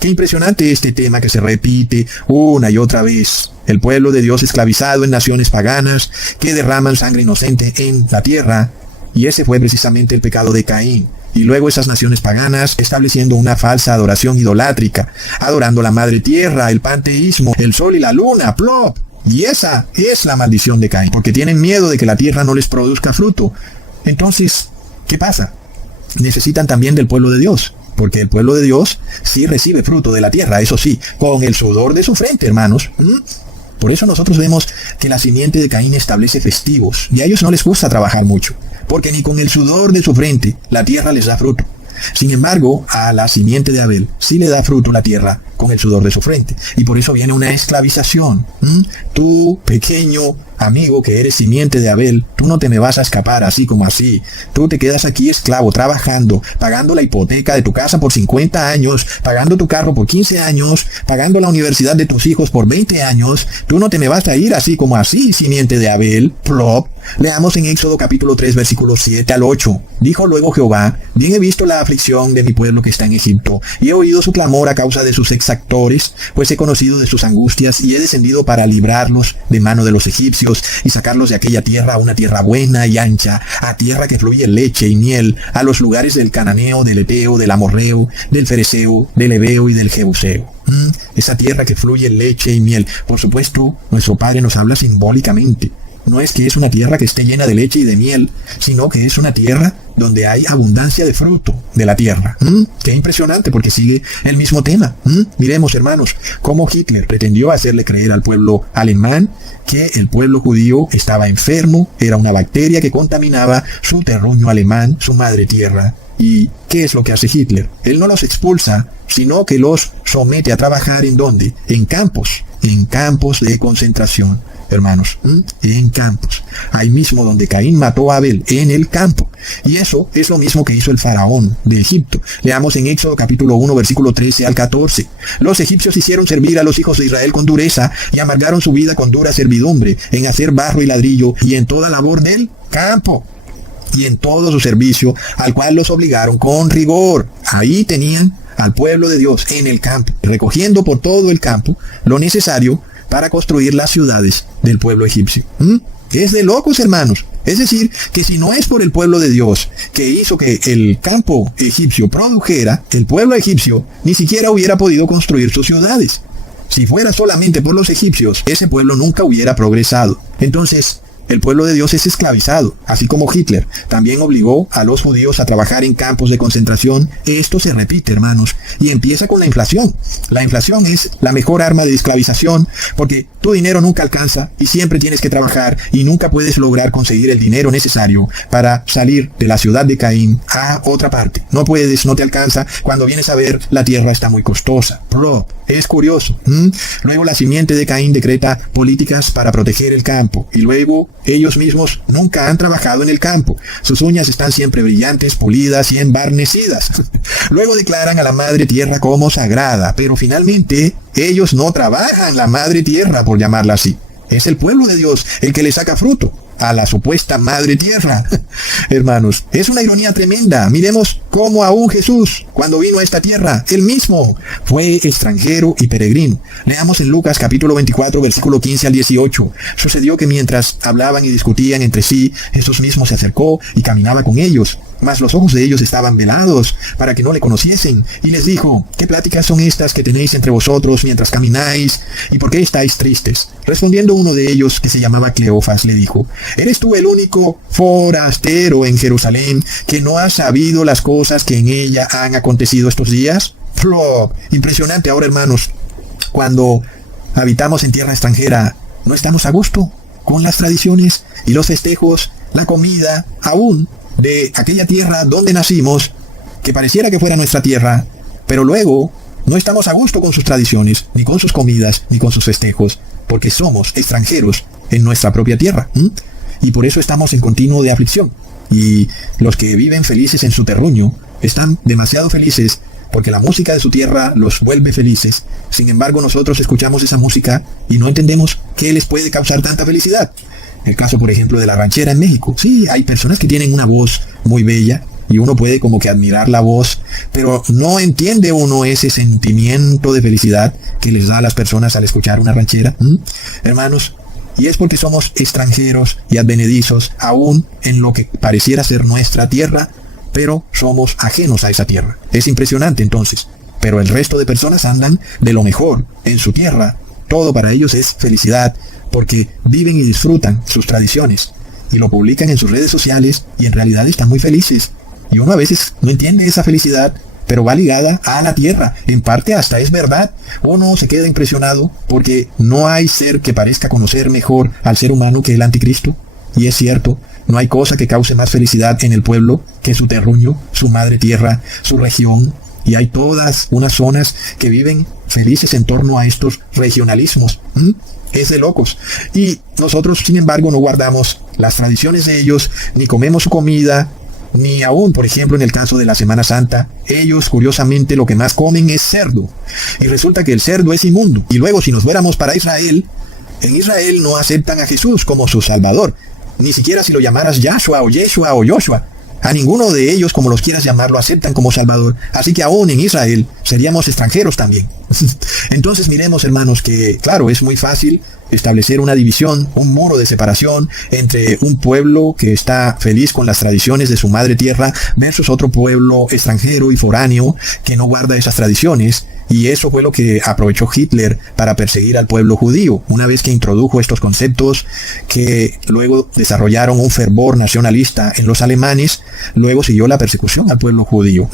Qué impresionante este tema que se repite una y otra vez. El pueblo de Dios esclavizado en naciones paganas que derraman sangre inocente en la tierra. Y ese fue precisamente el pecado de Caín. Y luego esas naciones paganas estableciendo una falsa adoración idolátrica, adorando la madre tierra, el panteísmo, el sol y la luna, plop. Y esa es la maldición de Caín, porque tienen miedo de que la tierra no les produzca fruto. Entonces, ¿qué pasa? Necesitan también del pueblo de Dios. Porque el pueblo de Dios sí recibe fruto de la tierra, eso sí, con el sudor de su frente, hermanos. Por eso nosotros vemos que la simiente de Caín establece festivos, y a ellos no les gusta trabajar mucho. porque ni con el sudor de su frente la tierra les da fruto. Sin embargo, a la simiente de Abel sí le da fruto la tierra con el sudor de su frente. Y por eso viene una esclavización. Tú, pequeño amigo que eres simiente de Abel, tú no te me vas a escapar así como así. Tú te quedas aquí esclavo, trabajando, pagando la hipoteca de tu casa por 50 años, pagando tu carro por 15 años, pagando la universidad de tus hijos por 20 años. Tú no te me vas a ir así como así, simiente de Abel. Plop. Leamos en Éxodo capítulo 3, versículos 7 al 8. Dijo luego Jehová: bien he visto la aflicción de mi pueblo que está en Egipto, y he oído su clamor a causa de sus exactores, pues he conocido de sus angustias, y he descendido para librarlos de mano de los egipcios, y sacarlos de aquella tierra a una tierra buena y ancha, a tierra que fluye leche y miel, a los lugares del cananeo, del eteo, del amorreo, del fereceo, del heveo y del jebuseo. Esa tierra que fluye leche y miel. Por supuesto, nuestro Padre nos habla simbólicamente. No es que es una tierra que esté llena de leche y de miel, sino que es una tierra donde hay abundancia de fruto de la tierra. Qué impresionante, porque sigue el mismo tema. Miremos, hermanos, cómo Hitler pretendió hacerle creer al pueblo alemán que el pueblo judío estaba enfermo, era una bacteria que contaminaba su terruño alemán, su madre tierra. ¿Y qué es lo que hace Hitler? Él no los expulsa, sino que los somete a trabajar ¿en dónde? En campos de concentración. Hermanos, en campos, ahí mismo donde Caín mató a Abel, en el campo. Y eso es lo mismo que hizo el faraón de Egipto. Leamos en Éxodo capítulo 1, versículo 13 al 14. Los egipcios hicieron servir a los hijos de Israel con dureza, y amargaron su vida con dura servidumbre, en hacer barro y ladrillo, y en toda labor del campo, y en todo su servicio, al cual los obligaron con rigor. Ahí tenían al pueblo de Dios en el campo, recogiendo por todo el campo lo necesario para construir las ciudades del pueblo egipcio. Es de locos, hermanos. Es decir, que si no es por el pueblo de Dios que hizo que el campo egipcio produjera, el pueblo egipcio ni siquiera hubiera podido construir sus ciudades. Si fuera solamente por los egipcios, ese pueblo nunca hubiera progresado. Entonces, el pueblo de Dios es esclavizado, así como Hitler también obligó a los judíos a trabajar en campos de concentración. Esto se repite, hermanos, y empieza con la inflación. La inflación es la mejor arma de esclavización, porque tu dinero nunca alcanza y siempre tienes que trabajar y nunca puedes lograr conseguir el dinero necesario para salir de la ciudad de Caín a otra parte. No puedes, no te alcanza. Cuando vienes a ver, la tierra está muy costosa. Es curioso. Luego la simiente de Caín decreta políticas para proteger el campo, y luego ellos mismos nunca han trabajado en el campo. Sus uñas están siempre brillantes, pulidas y embarnecidas. Luego declaran a la madre tierra como sagrada, pero finalmente ellos no trabajan la madre tierra, por llamarla así. Es el pueblo de Dios el que le saca fruto a la supuesta madre tierra. Hermanos, es una ironía tremenda. Miremos cómo aún Jesús, cuando vino a esta tierra, él mismo fue extranjero y peregrino. Leamos en Lucas capítulo 24, versículo 15 al 18. Sucedió que mientras hablaban y discutían entre sí, Jesús mismo se acercó y caminaba con ellos. Mas los ojos de ellos estaban velados, para que no le conociesen. Y les dijo: ¿qué pláticas son estas que tenéis entre vosotros mientras camináis? ¿Y por qué estáis tristes? Respondiendo uno de ellos, que se llamaba Cleofas, le dijo: ¿eres tú el único forastero en Jerusalén que no has sabido las cosas que en ella han acontecido estos días? Impresionante. Ahora, hermanos, cuando habitamos en tierra extranjera, no estamos a gusto con las tradiciones y los festejos, la comida, aún de aquella tierra donde nacimos, que pareciera que fuera nuestra tierra, pero luego no estamos a gusto con sus tradiciones, ni con sus comidas, ni con sus festejos, porque somos extranjeros en nuestra propia tierra. Y por eso estamos en continuo de aflicción. Y los que viven felices en su terruño están demasiado felices porque la música de su tierra los vuelve felices. Sin embargo, nosotros escuchamos esa música y no entendemos qué les puede causar tanta felicidad. El caso, por ejemplo, de la ranchera en México. Sí, hay personas que tienen una voz muy bella y uno puede como que admirar la voz, pero no entiende uno ese sentimiento de felicidad que les da a las personas al escuchar una ranchera. Hermanos, y es porque somos extranjeros y advenedizos aún en lo que pareciera ser nuestra tierra, pero somos ajenos a esa tierra. Es impresionante entonces, pero el resto de personas andan de lo mejor en su tierra. Todo para ellos es felicidad, porque viven y disfrutan sus tradiciones y lo publican en sus redes sociales y en realidad están muy felices. Y uno a veces no entiende esa felicidad, pero va ligada a la tierra. En parte hasta es verdad. Uno se queda impresionado porque no hay ser que parezca conocer mejor al ser humano que el anticristo. Y es cierto, No hay cosa que cause más felicidad en el pueblo que su terruño, su madre tierra, su región. Y hay todas unas zonas que viven felices en torno a estos regionalismos. Es de locos. Y nosotros, sin embargo, no guardamos las tradiciones de ellos, ni comemos su comida, ni aún, por ejemplo, en el caso de la Semana Santa, ellos, curiosamente, lo que más comen es cerdo. Y resulta que el cerdo es inmundo. Y luego, si nos fuéramos para Israel, en Israel no aceptan a Jesús como su Salvador. Ni siquiera si lo llamaras Yahshua o Yeshua o Joshua. A ninguno de ellos, como los quieras llamar, lo aceptan como Salvador. Así que aún en Israel seríamos extranjeros también. Entonces miremos, hermanos, que claro, es muy fácil establecer una división, un muro de separación entre un pueblo que está feliz con las tradiciones de su madre tierra versus otro pueblo extranjero y foráneo que no guarda esas tradiciones. Y eso fue lo que aprovechó Hitler para perseguir al pueblo judío, una vez que introdujo estos conceptos que luego desarrollaron un fervor nacionalista en los alemanes. Luego siguió la persecución al pueblo judío.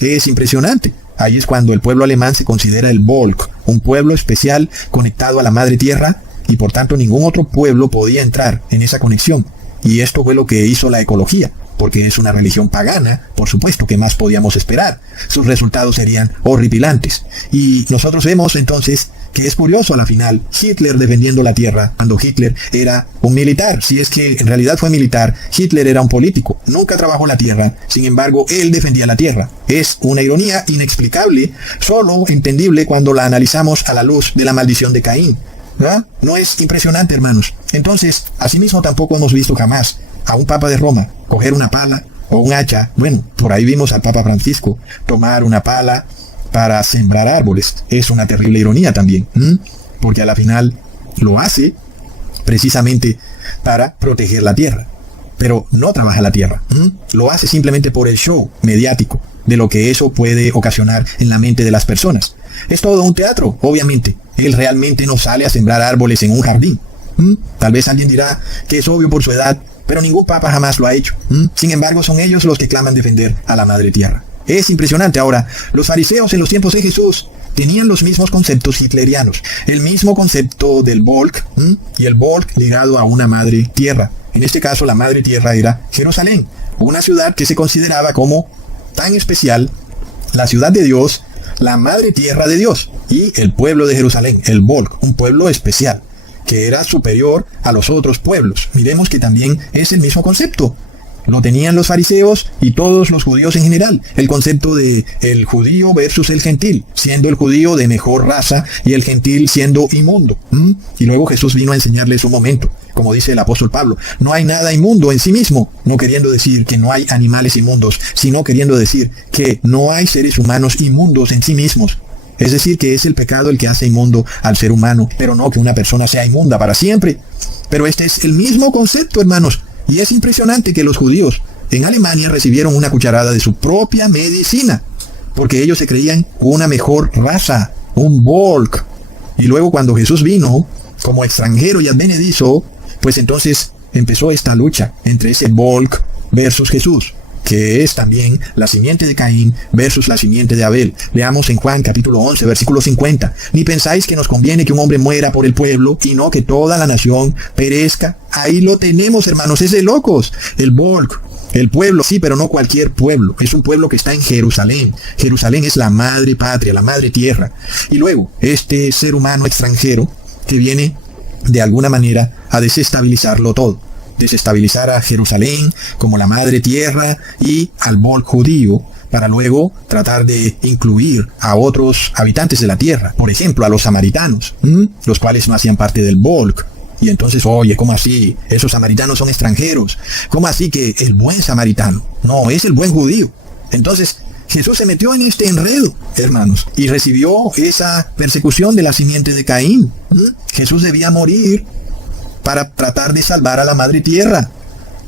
Es impresionante. Ahí es cuando el pueblo alemán se considera el Volk, un pueblo especial conectado a la madre tierra, y por tanto ningún otro pueblo podía entrar en esa conexión. Y esto fue lo que hizo la ecología, porque es una religión pagana, por supuesto, ¿qué más podíamos esperar? Sus resultados serían horripilantes. Y nosotros vemos entonces que es curioso a la final, Hitler defendiendo la tierra, cuando Hitler era un militar. Si es que en realidad fue militar, Hitler era un político, nunca trabajó la tierra, sin embargo, él defendía la tierra. Es una ironía inexplicable, solo entendible cuando la analizamos a la luz de la maldición de Caín. ¿Verdad? ¿No es impresionante, hermanos? Entonces, asimismo tampoco hemos visto jamás a un papa de Roma coger una pala o un hacha. Bueno, por ahí vimos al Papa Francisco tomar una pala para sembrar árboles. Es una terrible ironía también, porque a la final lo hace precisamente para proteger la tierra, pero no trabaja la tierra. Lo hace simplemente por el show mediático de lo que eso puede ocasionar en la mente de las personas. Es todo un teatro, obviamente. Él realmente no sale a sembrar árboles en un jardín. Tal vez alguien dirá que es obvio por su edad, pero ningún papa jamás lo ha hecho. Sin embargo, son ellos los que claman defender a la madre tierra. Es impresionante. Ahora, los fariseos en los tiempos de Jesús tenían los mismos conceptos hitlerianos, el mismo concepto del Volk, y el Volk ligado a una madre tierra. En este caso, la madre tierra era Jerusalén, una ciudad que se consideraba como tan especial, la ciudad de Dios, la madre tierra de Dios, y el pueblo de Jerusalén, el Volk, un pueblo especial, que era superior a los otros pueblos. Miremos que también es el mismo concepto. Lo tenían los fariseos y todos los judíos en general. El concepto de el judío versus el gentil, siendo el judío de mejor raza y el gentil siendo inmundo. Y luego Jesús vino a enseñarles un momento, como dice el apóstol Pablo, no hay nada inmundo en sí mismo, no queriendo decir que no hay animales inmundos, sino queriendo decir que no hay seres humanos inmundos en sí mismos. Es decir, que es el pecado el que hace inmundo al ser humano, pero no que una persona sea inmunda para siempre. Pero este es el mismo concepto, hermanos. Y es impresionante que los judíos en Alemania recibieron una cucharada de su propia medicina, porque ellos se creían una mejor raza, un Volk. Y luego cuando Jesús vino como extranjero y advenedizo, pues entonces empezó esta lucha entre ese Volk versus Jesús, que es también la simiente de Caín versus la simiente de Abel. Leamos en Juan capítulo 11, versículo 50. Ni pensáis que nos conviene que un hombre muera por el pueblo, y no que toda la nación perezca. Ahí lo tenemos, hermanos, es de locos. El Volk, el pueblo, sí, pero no cualquier pueblo. Es un pueblo que está en Jerusalén. Jerusalén es la madre patria, la madre tierra. Y luego, este ser humano extranjero que viene de alguna manera a desestabilizarlo todo. Desestabilizar a Jerusalén como la madre tierra y al Volk judío, para luego tratar de incluir a otros habitantes de la tierra, por ejemplo a los samaritanos, los cuales no hacían parte del Volk. Y entonces, oye, ¿cómo así? Esos samaritanos son extranjeros. ¿Cómo así que el buen samaritano? No, es el buen judío. Entonces, Jesús se metió en este enredo, hermanos, y recibió esa persecución de la simiente de Caín. Jesús debía morir para tratar de salvar a la madre tierra.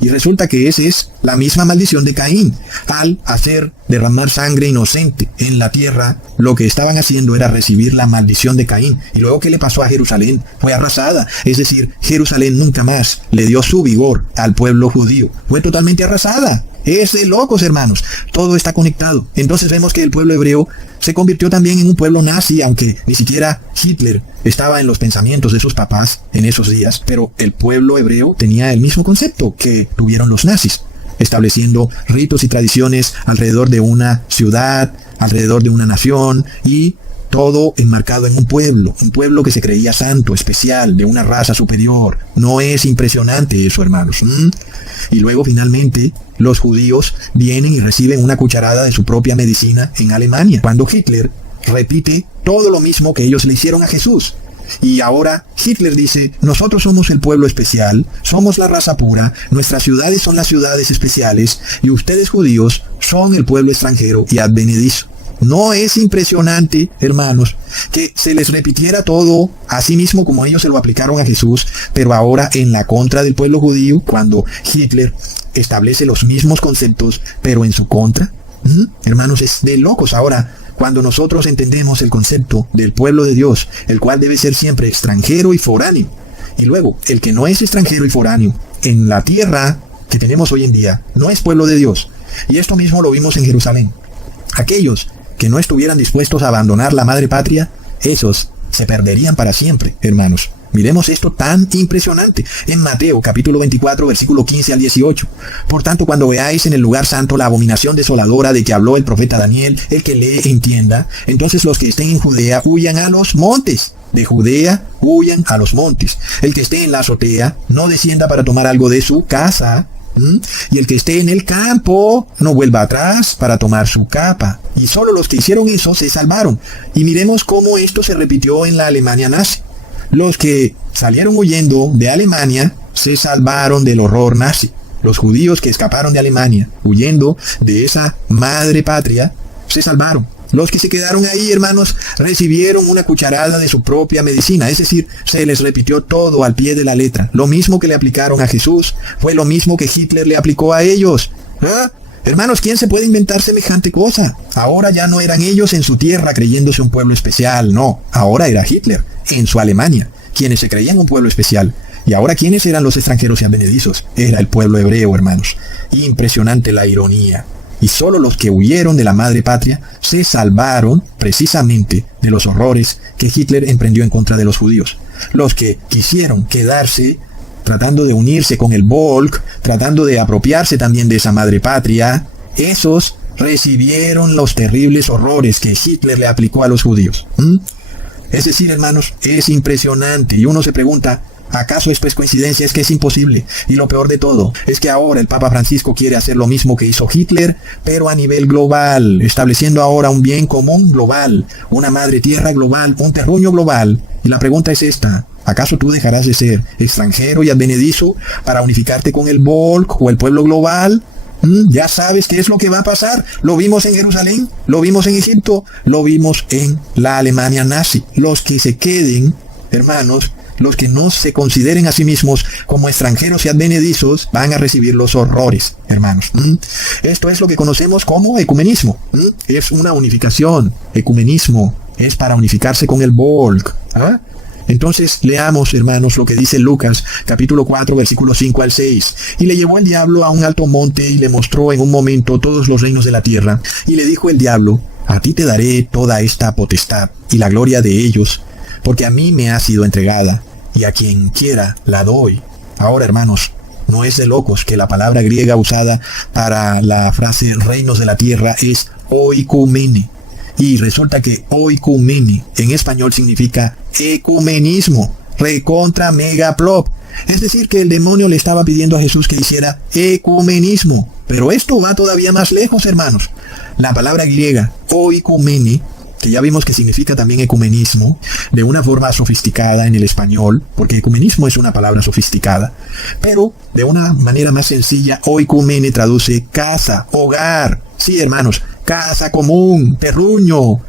Y resulta que esa es la misma maldición de Caín. Al hacer derramar sangre inocente en la tierra, lo que estaban haciendo era recibir la maldición de Caín. Y luego, ¿qué le pasó a Jerusalén? Fue arrasada. Es decir, Jerusalén nunca más le dio su vigor al pueblo judío. Fue totalmente arrasada. Es de locos, hermanos. Todo está conectado. Entonces vemos que el pueblo hebreo se convirtió también en un pueblo nazi, aunque ni siquiera Hitler estaba en los pensamientos de sus papás en esos días. Pero el pueblo hebreo tenía el mismo concepto que tuvieron los nazis, estableciendo ritos y tradiciones alrededor de una ciudad, alrededor de una nación, y todo enmarcado en un pueblo que se creía santo, especial, de una raza superior. ¿No es impresionante eso, hermanos? Y luego finalmente los judíos vienen y reciben una cucharada de su propia medicina en Alemania, cuando Hitler repite todo lo mismo que ellos le hicieron a Jesús. Y ahora Hitler dice: nosotros somos el pueblo especial, somos la raza pura, nuestras ciudades son las ciudades especiales, y ustedes judíos son el pueblo extranjero y advenedizo. ¿No es impresionante, hermanos, que se les repitiera todo así mismo como ellos se lo aplicaron a Jesús, pero ahora en la contra del pueblo judío, cuando Hitler establece los mismos conceptos, pero en su contra? Hermanos, es de locos. Ahora, cuando nosotros entendemos el concepto del pueblo de Dios, el cual debe ser siempre extranjero y foráneo, y luego el que no es extranjero y foráneo en la tierra que tenemos hoy en día, no es pueblo de Dios. Y esto mismo lo vimos en Jerusalén. Aquellos que no estuvieran dispuestos a abandonar la madre patria, esos se perderían para siempre, hermanos. Miremos esto tan impresionante en Mateo capítulo 24, versículo 15 al 18. Por tanto, cuando veáis en el lugar santo la abominación desoladora de que habló el profeta Daniel, el que lee entienda, entonces los que estén en Judea huyan a los montes. De Judea huyan a los montes. El que esté en la azotea no descienda para tomar algo de su casa. Y el que esté en el campo no vuelva atrás para tomar su capa. Y solo los que hicieron eso se salvaron. Y miremos cómo esto se repitió en la Alemania nazi. Los que salieron huyendo de Alemania se salvaron del horror nazi. Los judíos que escaparon de Alemania, huyendo de esa madre patria, se salvaron. Los que se quedaron ahí, hermanos, recibieron una cucharada de su propia medicina, es decir, se les repitió todo al pie de la letra. Lo mismo que le aplicaron a Jesús, fue lo mismo que Hitler le aplicó a ellos. Hermanos, ¿quién se puede inventar semejante cosa? Ahora ya no eran ellos en su tierra creyéndose un pueblo especial, no. Ahora era Hitler, en su Alemania, quienes se creían un pueblo especial. Y ahora, ¿quiénes eran los extranjeros y advenedizos? Era el pueblo hebreo, hermanos. Impresionante la ironía. Y solo los que huyeron de la madre patria se salvaron precisamente de los horrores que Hitler emprendió en contra de los judíos. Los que quisieron quedarse, tratando de unirse con el Volk, tratando de apropiarse también de esa madre patria, esos recibieron los terribles horrores que Hitler le aplicó a los judíos. Es decir, hermanos, es impresionante. Y uno se pregunta, ¿acaso esto es coincidencia? Es que es imposible. Y lo peor de todo es que ahora el Papa Francisco quiere hacer lo mismo que hizo Hitler, pero a nivel global, estableciendo ahora un bien común global, una madre tierra global, un terruño global. Y la pregunta es esta: ¿acaso tú dejarás de ser extranjero y advenedizo para unificarte con el Volk o el pueblo global? Ya sabes qué es lo que va a pasar. Lo vimos en Jerusalén, lo vimos en Egipto, lo vimos en la Alemania nazi. Los que se queden, hermanos, los que no se consideren a sí mismos como extranjeros y advenedizos, van a recibir los horrores, hermanos. Esto es lo que conocemos como ecumenismo. Es una unificación. Ecumenismo es para unificarse con el Volk. Entonces leamos, hermanos, lo que dice Lucas, capítulo 4, versículos 5 al 6. Y le llevó el diablo a un alto monte y le mostró en un momento todos los reinos de la tierra. Y le dijo el diablo: a ti te daré toda esta potestad y la gloria de ellos, porque a mí me ha sido entregada, y a quien quiera la doy. Ahora, hermanos, no es de locos que la palabra griega usada para la frase reinos de la tierra es oikumene. Y resulta que oikumene en español significa ecumenismo, recontra mega plop. Es decir, que el demonio le estaba pidiendo a Jesús que hiciera ecumenismo. Pero esto va todavía más lejos, hermanos. La palabra griega oikumene, que ya vimos que significa también ecumenismo, de una forma sofisticada en el español, porque ecumenismo es una palabra sofisticada, pero de una manera más sencilla, oikumene traduce casa, hogar. Sí, hermanos, casa común, terruño.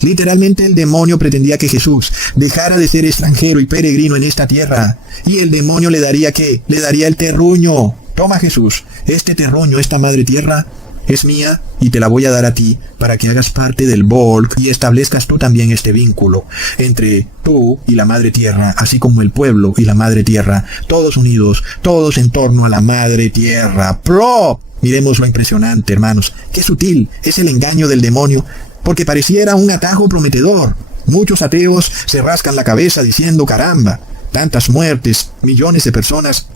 Literalmente el demonio pretendía que Jesús dejara de ser extranjero y peregrino en esta tierra. Y el demonio le daría ¿qué? Le daría el terruño. Toma, Jesús, este terruño, esta madre tierra, es mía y te la voy a dar a ti para que hagas parte del Volk y establezcas tú también este vínculo entre tú y la madre tierra, así como el pueblo y la madre tierra, todos unidos, todos en torno a la madre tierra. ¡Plop! Miremos lo impresionante, hermanos. Qué sutil es el engaño del demonio, porque pareciera un atajo prometedor. Muchos ateos se rascan la cabeza diciendo, caramba, tantas muertes, millones de personas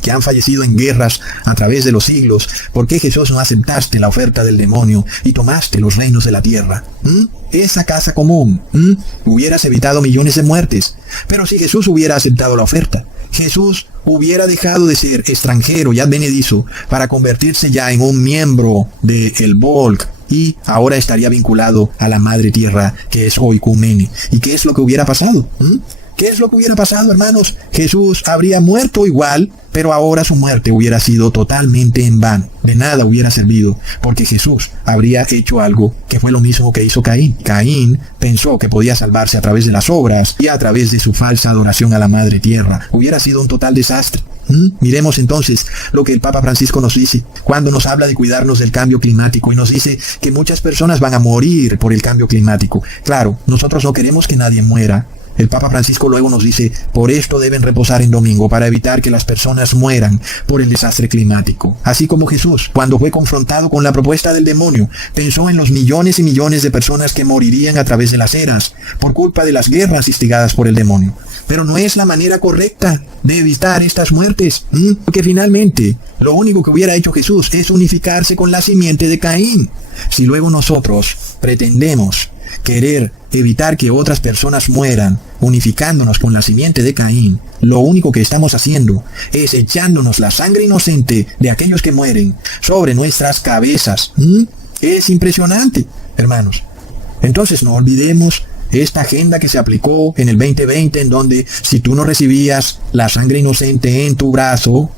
que han fallecido en guerras a través de los siglos. ¿Por qué, Jesús, no aceptaste la oferta del demonio y tomaste los reinos de la tierra? Esa casa común, hubieras evitado millones de muertes. Pero si Jesús hubiera aceptado la oferta, Jesús hubiera dejado de ser extranjero y advenedizo para convertirse ya en un miembro del Volk, y ahora estaría vinculado a la madre tierra, que es Oikumene. ¿Y qué es lo que hubiera pasado? ¿Qué es lo que hubiera pasado, hermanos? Jesús habría muerto igual, pero ahora su muerte hubiera sido totalmente en vano. De nada hubiera servido, porque Jesús habría hecho algo que fue lo mismo que hizo Caín. Caín pensó que podía salvarse a través de las obras y a través de su falsa adoración a la madre tierra. Hubiera sido un total desastre. Miremos entonces lo que el Papa Francisco nos dice cuando nos habla de cuidarnos del cambio climático y nos dice que muchas personas van a morir por el cambio climático. Claro, nosotros no queremos que nadie muera. El Papa Francisco luego nos dice, por esto deben reposar en domingo, para evitar que las personas mueran por el desastre climático. Así como Jesús, cuando fue confrontado con la propuesta del demonio, pensó en los millones y millones de personas que morirían a través de las eras, por culpa de las guerras instigadas por el demonio. Pero no es la manera correcta de evitar estas muertes, porque finalmente, lo único que hubiera hecho Jesús es unificarse con la simiente de Caín. Si luego nosotros pretendemos querer evitar que otras personas mueran, unificándonos con la simiente de Caín, lo único que estamos haciendo es echándonos la sangre inocente de aquellos que mueren sobre nuestras cabezas. Es impresionante, hermanos. Entonces no olvidemos esta agenda que se aplicó en el 2020, en donde si tú no recibías la sangre inocente en tu brazo,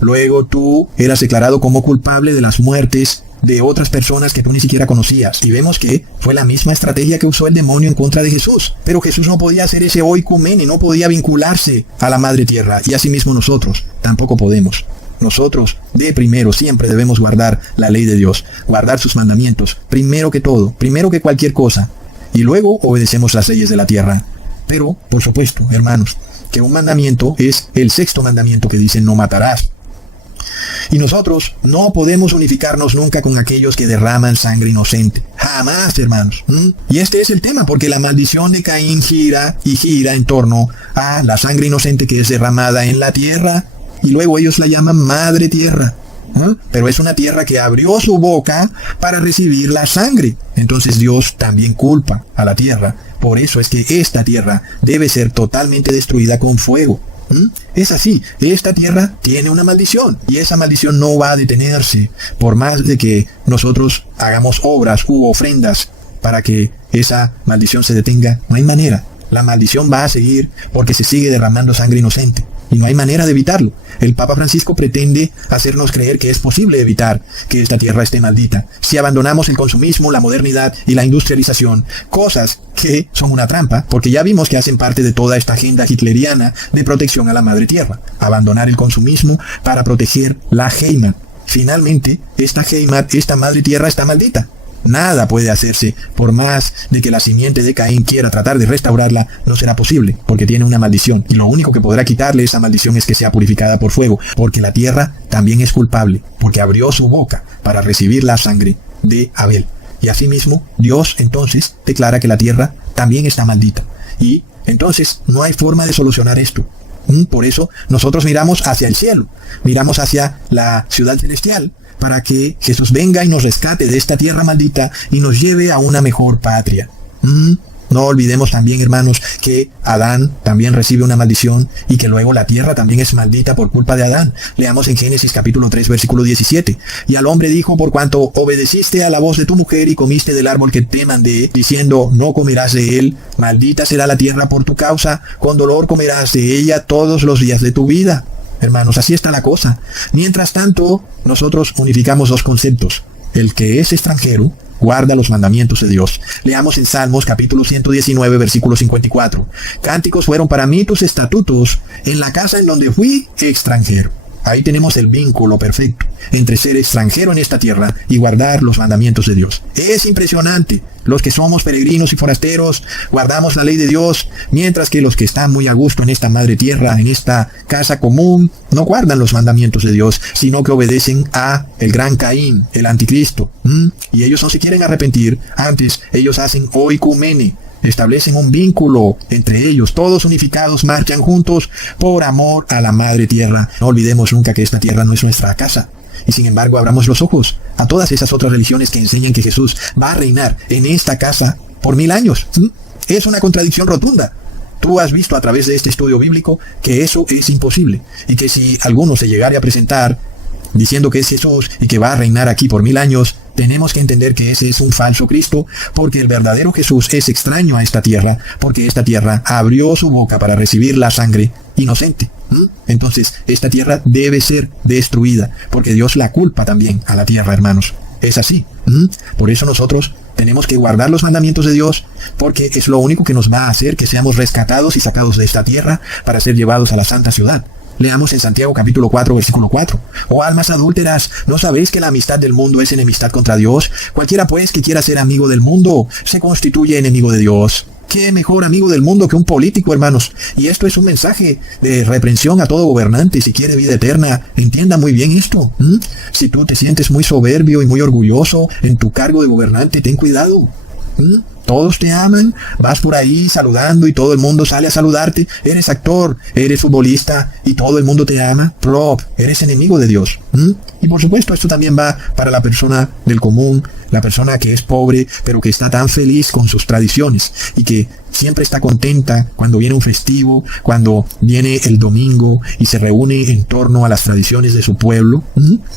luego tú eras declarado como culpable de las muertes de otras personas que tú ni siquiera conocías. Y vemos que fue la misma estrategia que usó el demonio en contra de Jesús. Pero Jesús no podía hacer ese oikumene, no podía vincularse a la madre tierra. Y asimismo nosotros tampoco podemos. Nosotros, de primero, siempre debemos guardar la ley de Dios, guardar sus mandamientos, primero que todo, primero que cualquier cosa. Y luego obedecemos las leyes de la tierra. Pero, por supuesto, hermanos, que un mandamiento es el sexto mandamiento que dice no matarás. Y nosotros no podemos unificarnos nunca con aquellos que derraman sangre inocente. Jamás, hermanos. Y este es el tema, porque la maldición de Caín gira y gira en torno a la sangre inocente que es derramada en la tierra. Y luego ellos la llaman madre tierra. Pero es una tierra que abrió su boca para recibir la sangre. Entonces Dios también culpa a la tierra. Por eso es que esta tierra debe ser totalmente destruida con fuego. Es así, esta tierra tiene una maldición y esa maldición no va a detenerse por más de que nosotros hagamos obras u ofrendas para que esa maldición se detenga. No hay manera, la maldición va a seguir porque se sigue derramando sangre inocente y no hay manera de evitarlo. El Papa Francisco pretende hacernos creer que es posible evitar que esta tierra esté maldita si abandonamos el consumismo, la modernidad y la industrialización, cosas que son una trampa, porque ya vimos que hacen parte de toda esta agenda hitleriana de protección a la madre tierra. Abandonar el consumismo para proteger la Heimat. Finalmente, esta Heimat, esta madre tierra está maldita. Nada puede hacerse, por más de que la simiente de Caín quiera tratar de restaurarla, no será posible, porque tiene una maldición, y lo único que podrá quitarle esa maldición es que sea purificada por fuego, porque la tierra también es culpable, porque abrió su boca para recibir la sangre de Abel. Y asimismo, Dios entonces declara que la tierra también está maldita, y entonces no hay forma de solucionar esto. Por eso nosotros miramos hacia el cielo, miramos hacia la ciudad celestial, para que Jesús venga y nos rescate de esta tierra maldita y nos lleve a una mejor patria. No olvidemos también, hermanos, que Adán también recibe una maldición y que luego la tierra también es maldita por culpa de Adán. Leamos en Génesis capítulo 3, versículo 17. Y al hombre dijo, por cuanto obedeciste a la voz de tu mujer y comiste del árbol que te mandé, diciendo, no comerás de él, maldita será la tierra por tu causa, con dolor comerás de ella todos los días de tu vida. Hermanos, así está la cosa. Mientras tanto, nosotros unificamos dos conceptos. El que es extranjero guarda los mandamientos de Dios. Leamos en Salmos capítulo 119, versículo 54. Cánticos fueron para mí tus estatutos en la casa en donde fui extranjero. Ahí tenemos el vínculo perfecto entre ser extranjero en esta tierra y guardar los mandamientos de Dios. Es impresionante. Los que somos peregrinos y forasteros guardamos la ley de Dios, mientras que los que están muy a gusto en esta madre tierra, en esta casa común, no guardan los mandamientos de Dios, sino que obedecen a el gran Caín, el anticristo. Y ellos no se quieren arrepentir, antes ellos hacen oikumene, establecen un vínculo entre ellos, todos unificados marchan juntos por amor a la madre tierra. No olvidemos nunca que esta tierra no es nuestra casa. Y sin embargo abramos los ojos a todas esas otras religiones que enseñan que Jesús va a reinar en esta casa por 1000 años. Es una contradicción rotunda. Tú has visto a través de este estudio bíblico que eso es imposible, y que si alguno se llegara a presentar diciendo que es Jesús y que va a reinar aquí por 1000 años, tenemos que entender que ese es un falso Cristo, porque el verdadero Jesús es extraño a esta tierra, porque esta tierra abrió su boca para recibir la sangre inocente. Entonces, esta tierra debe ser destruida, porque Dios la culpa también a la tierra, hermanos. Es así. Por eso nosotros tenemos que guardar los mandamientos de Dios, porque es lo único que nos va a hacer que seamos rescatados y sacados de esta tierra para ser llevados a la santa ciudad. Leamos en Santiago capítulo 4, versículo 4. Oh almas adúlteras, ¿no sabéis que la amistad del mundo es enemistad contra Dios? Cualquiera pues que quiera ser amigo del mundo, se constituye enemigo de Dios. ¿Qué mejor amigo del mundo que un político, hermanos? Y esto es un mensaje de reprensión a todo gobernante. Si quiere vida eterna, entienda muy bien esto. Si tú te sientes muy soberbio y muy orgulloso en tu cargo de gobernante, ten cuidado. Todos te aman, vas por ahí saludando y todo el mundo sale a saludarte. Eres actor, eres futbolista y todo el mundo te ama. Prop, eres enemigo de Dios. Y por supuesto esto también va para la persona del común, la persona que es pobre, pero que está tan feliz con sus tradiciones y que siempre está contenta cuando viene un festivo, cuando viene el domingo y se reúne en torno a las tradiciones de su pueblo.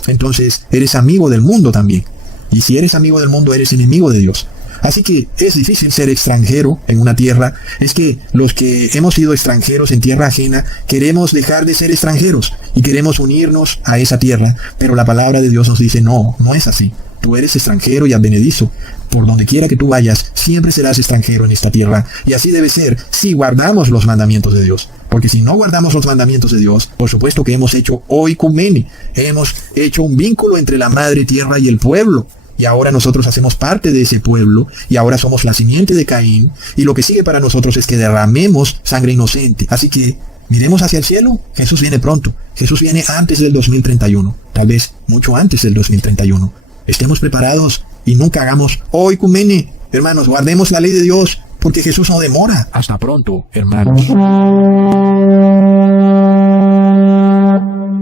Entonces eres amigo del mundo también. Y si eres amigo del mundo, eres enemigo de Dios. Así que es difícil ser extranjero en una tierra. Es que los que hemos sido extranjeros en tierra ajena queremos dejar de ser extranjeros y queremos unirnos a esa tierra, pero la palabra de Dios nos dice no, no es así. Tú eres extranjero y advenedizo. Por donde quiera que tú vayas, siempre serás extranjero en esta tierra. Y así debe ser si guardamos los mandamientos de Dios. Porque si no guardamos los mandamientos de Dios, por supuesto que hemos hecho oikumene. Hemos hecho un vínculo entre la madre tierra y el pueblo. Y ahora nosotros hacemos parte de ese pueblo, y ahora somos la simiente de Caín, y lo que sigue para nosotros es que derramemos sangre inocente. Así que miremos hacia el cielo. Jesús viene pronto. Jesús viene antes del 2031, tal vez mucho antes del 2031. Estemos preparados y nunca hagamos oikumene. Hermanos, guardemos la ley de Dios, porque Jesús no demora. Hasta pronto, hermanos.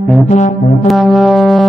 Thank you.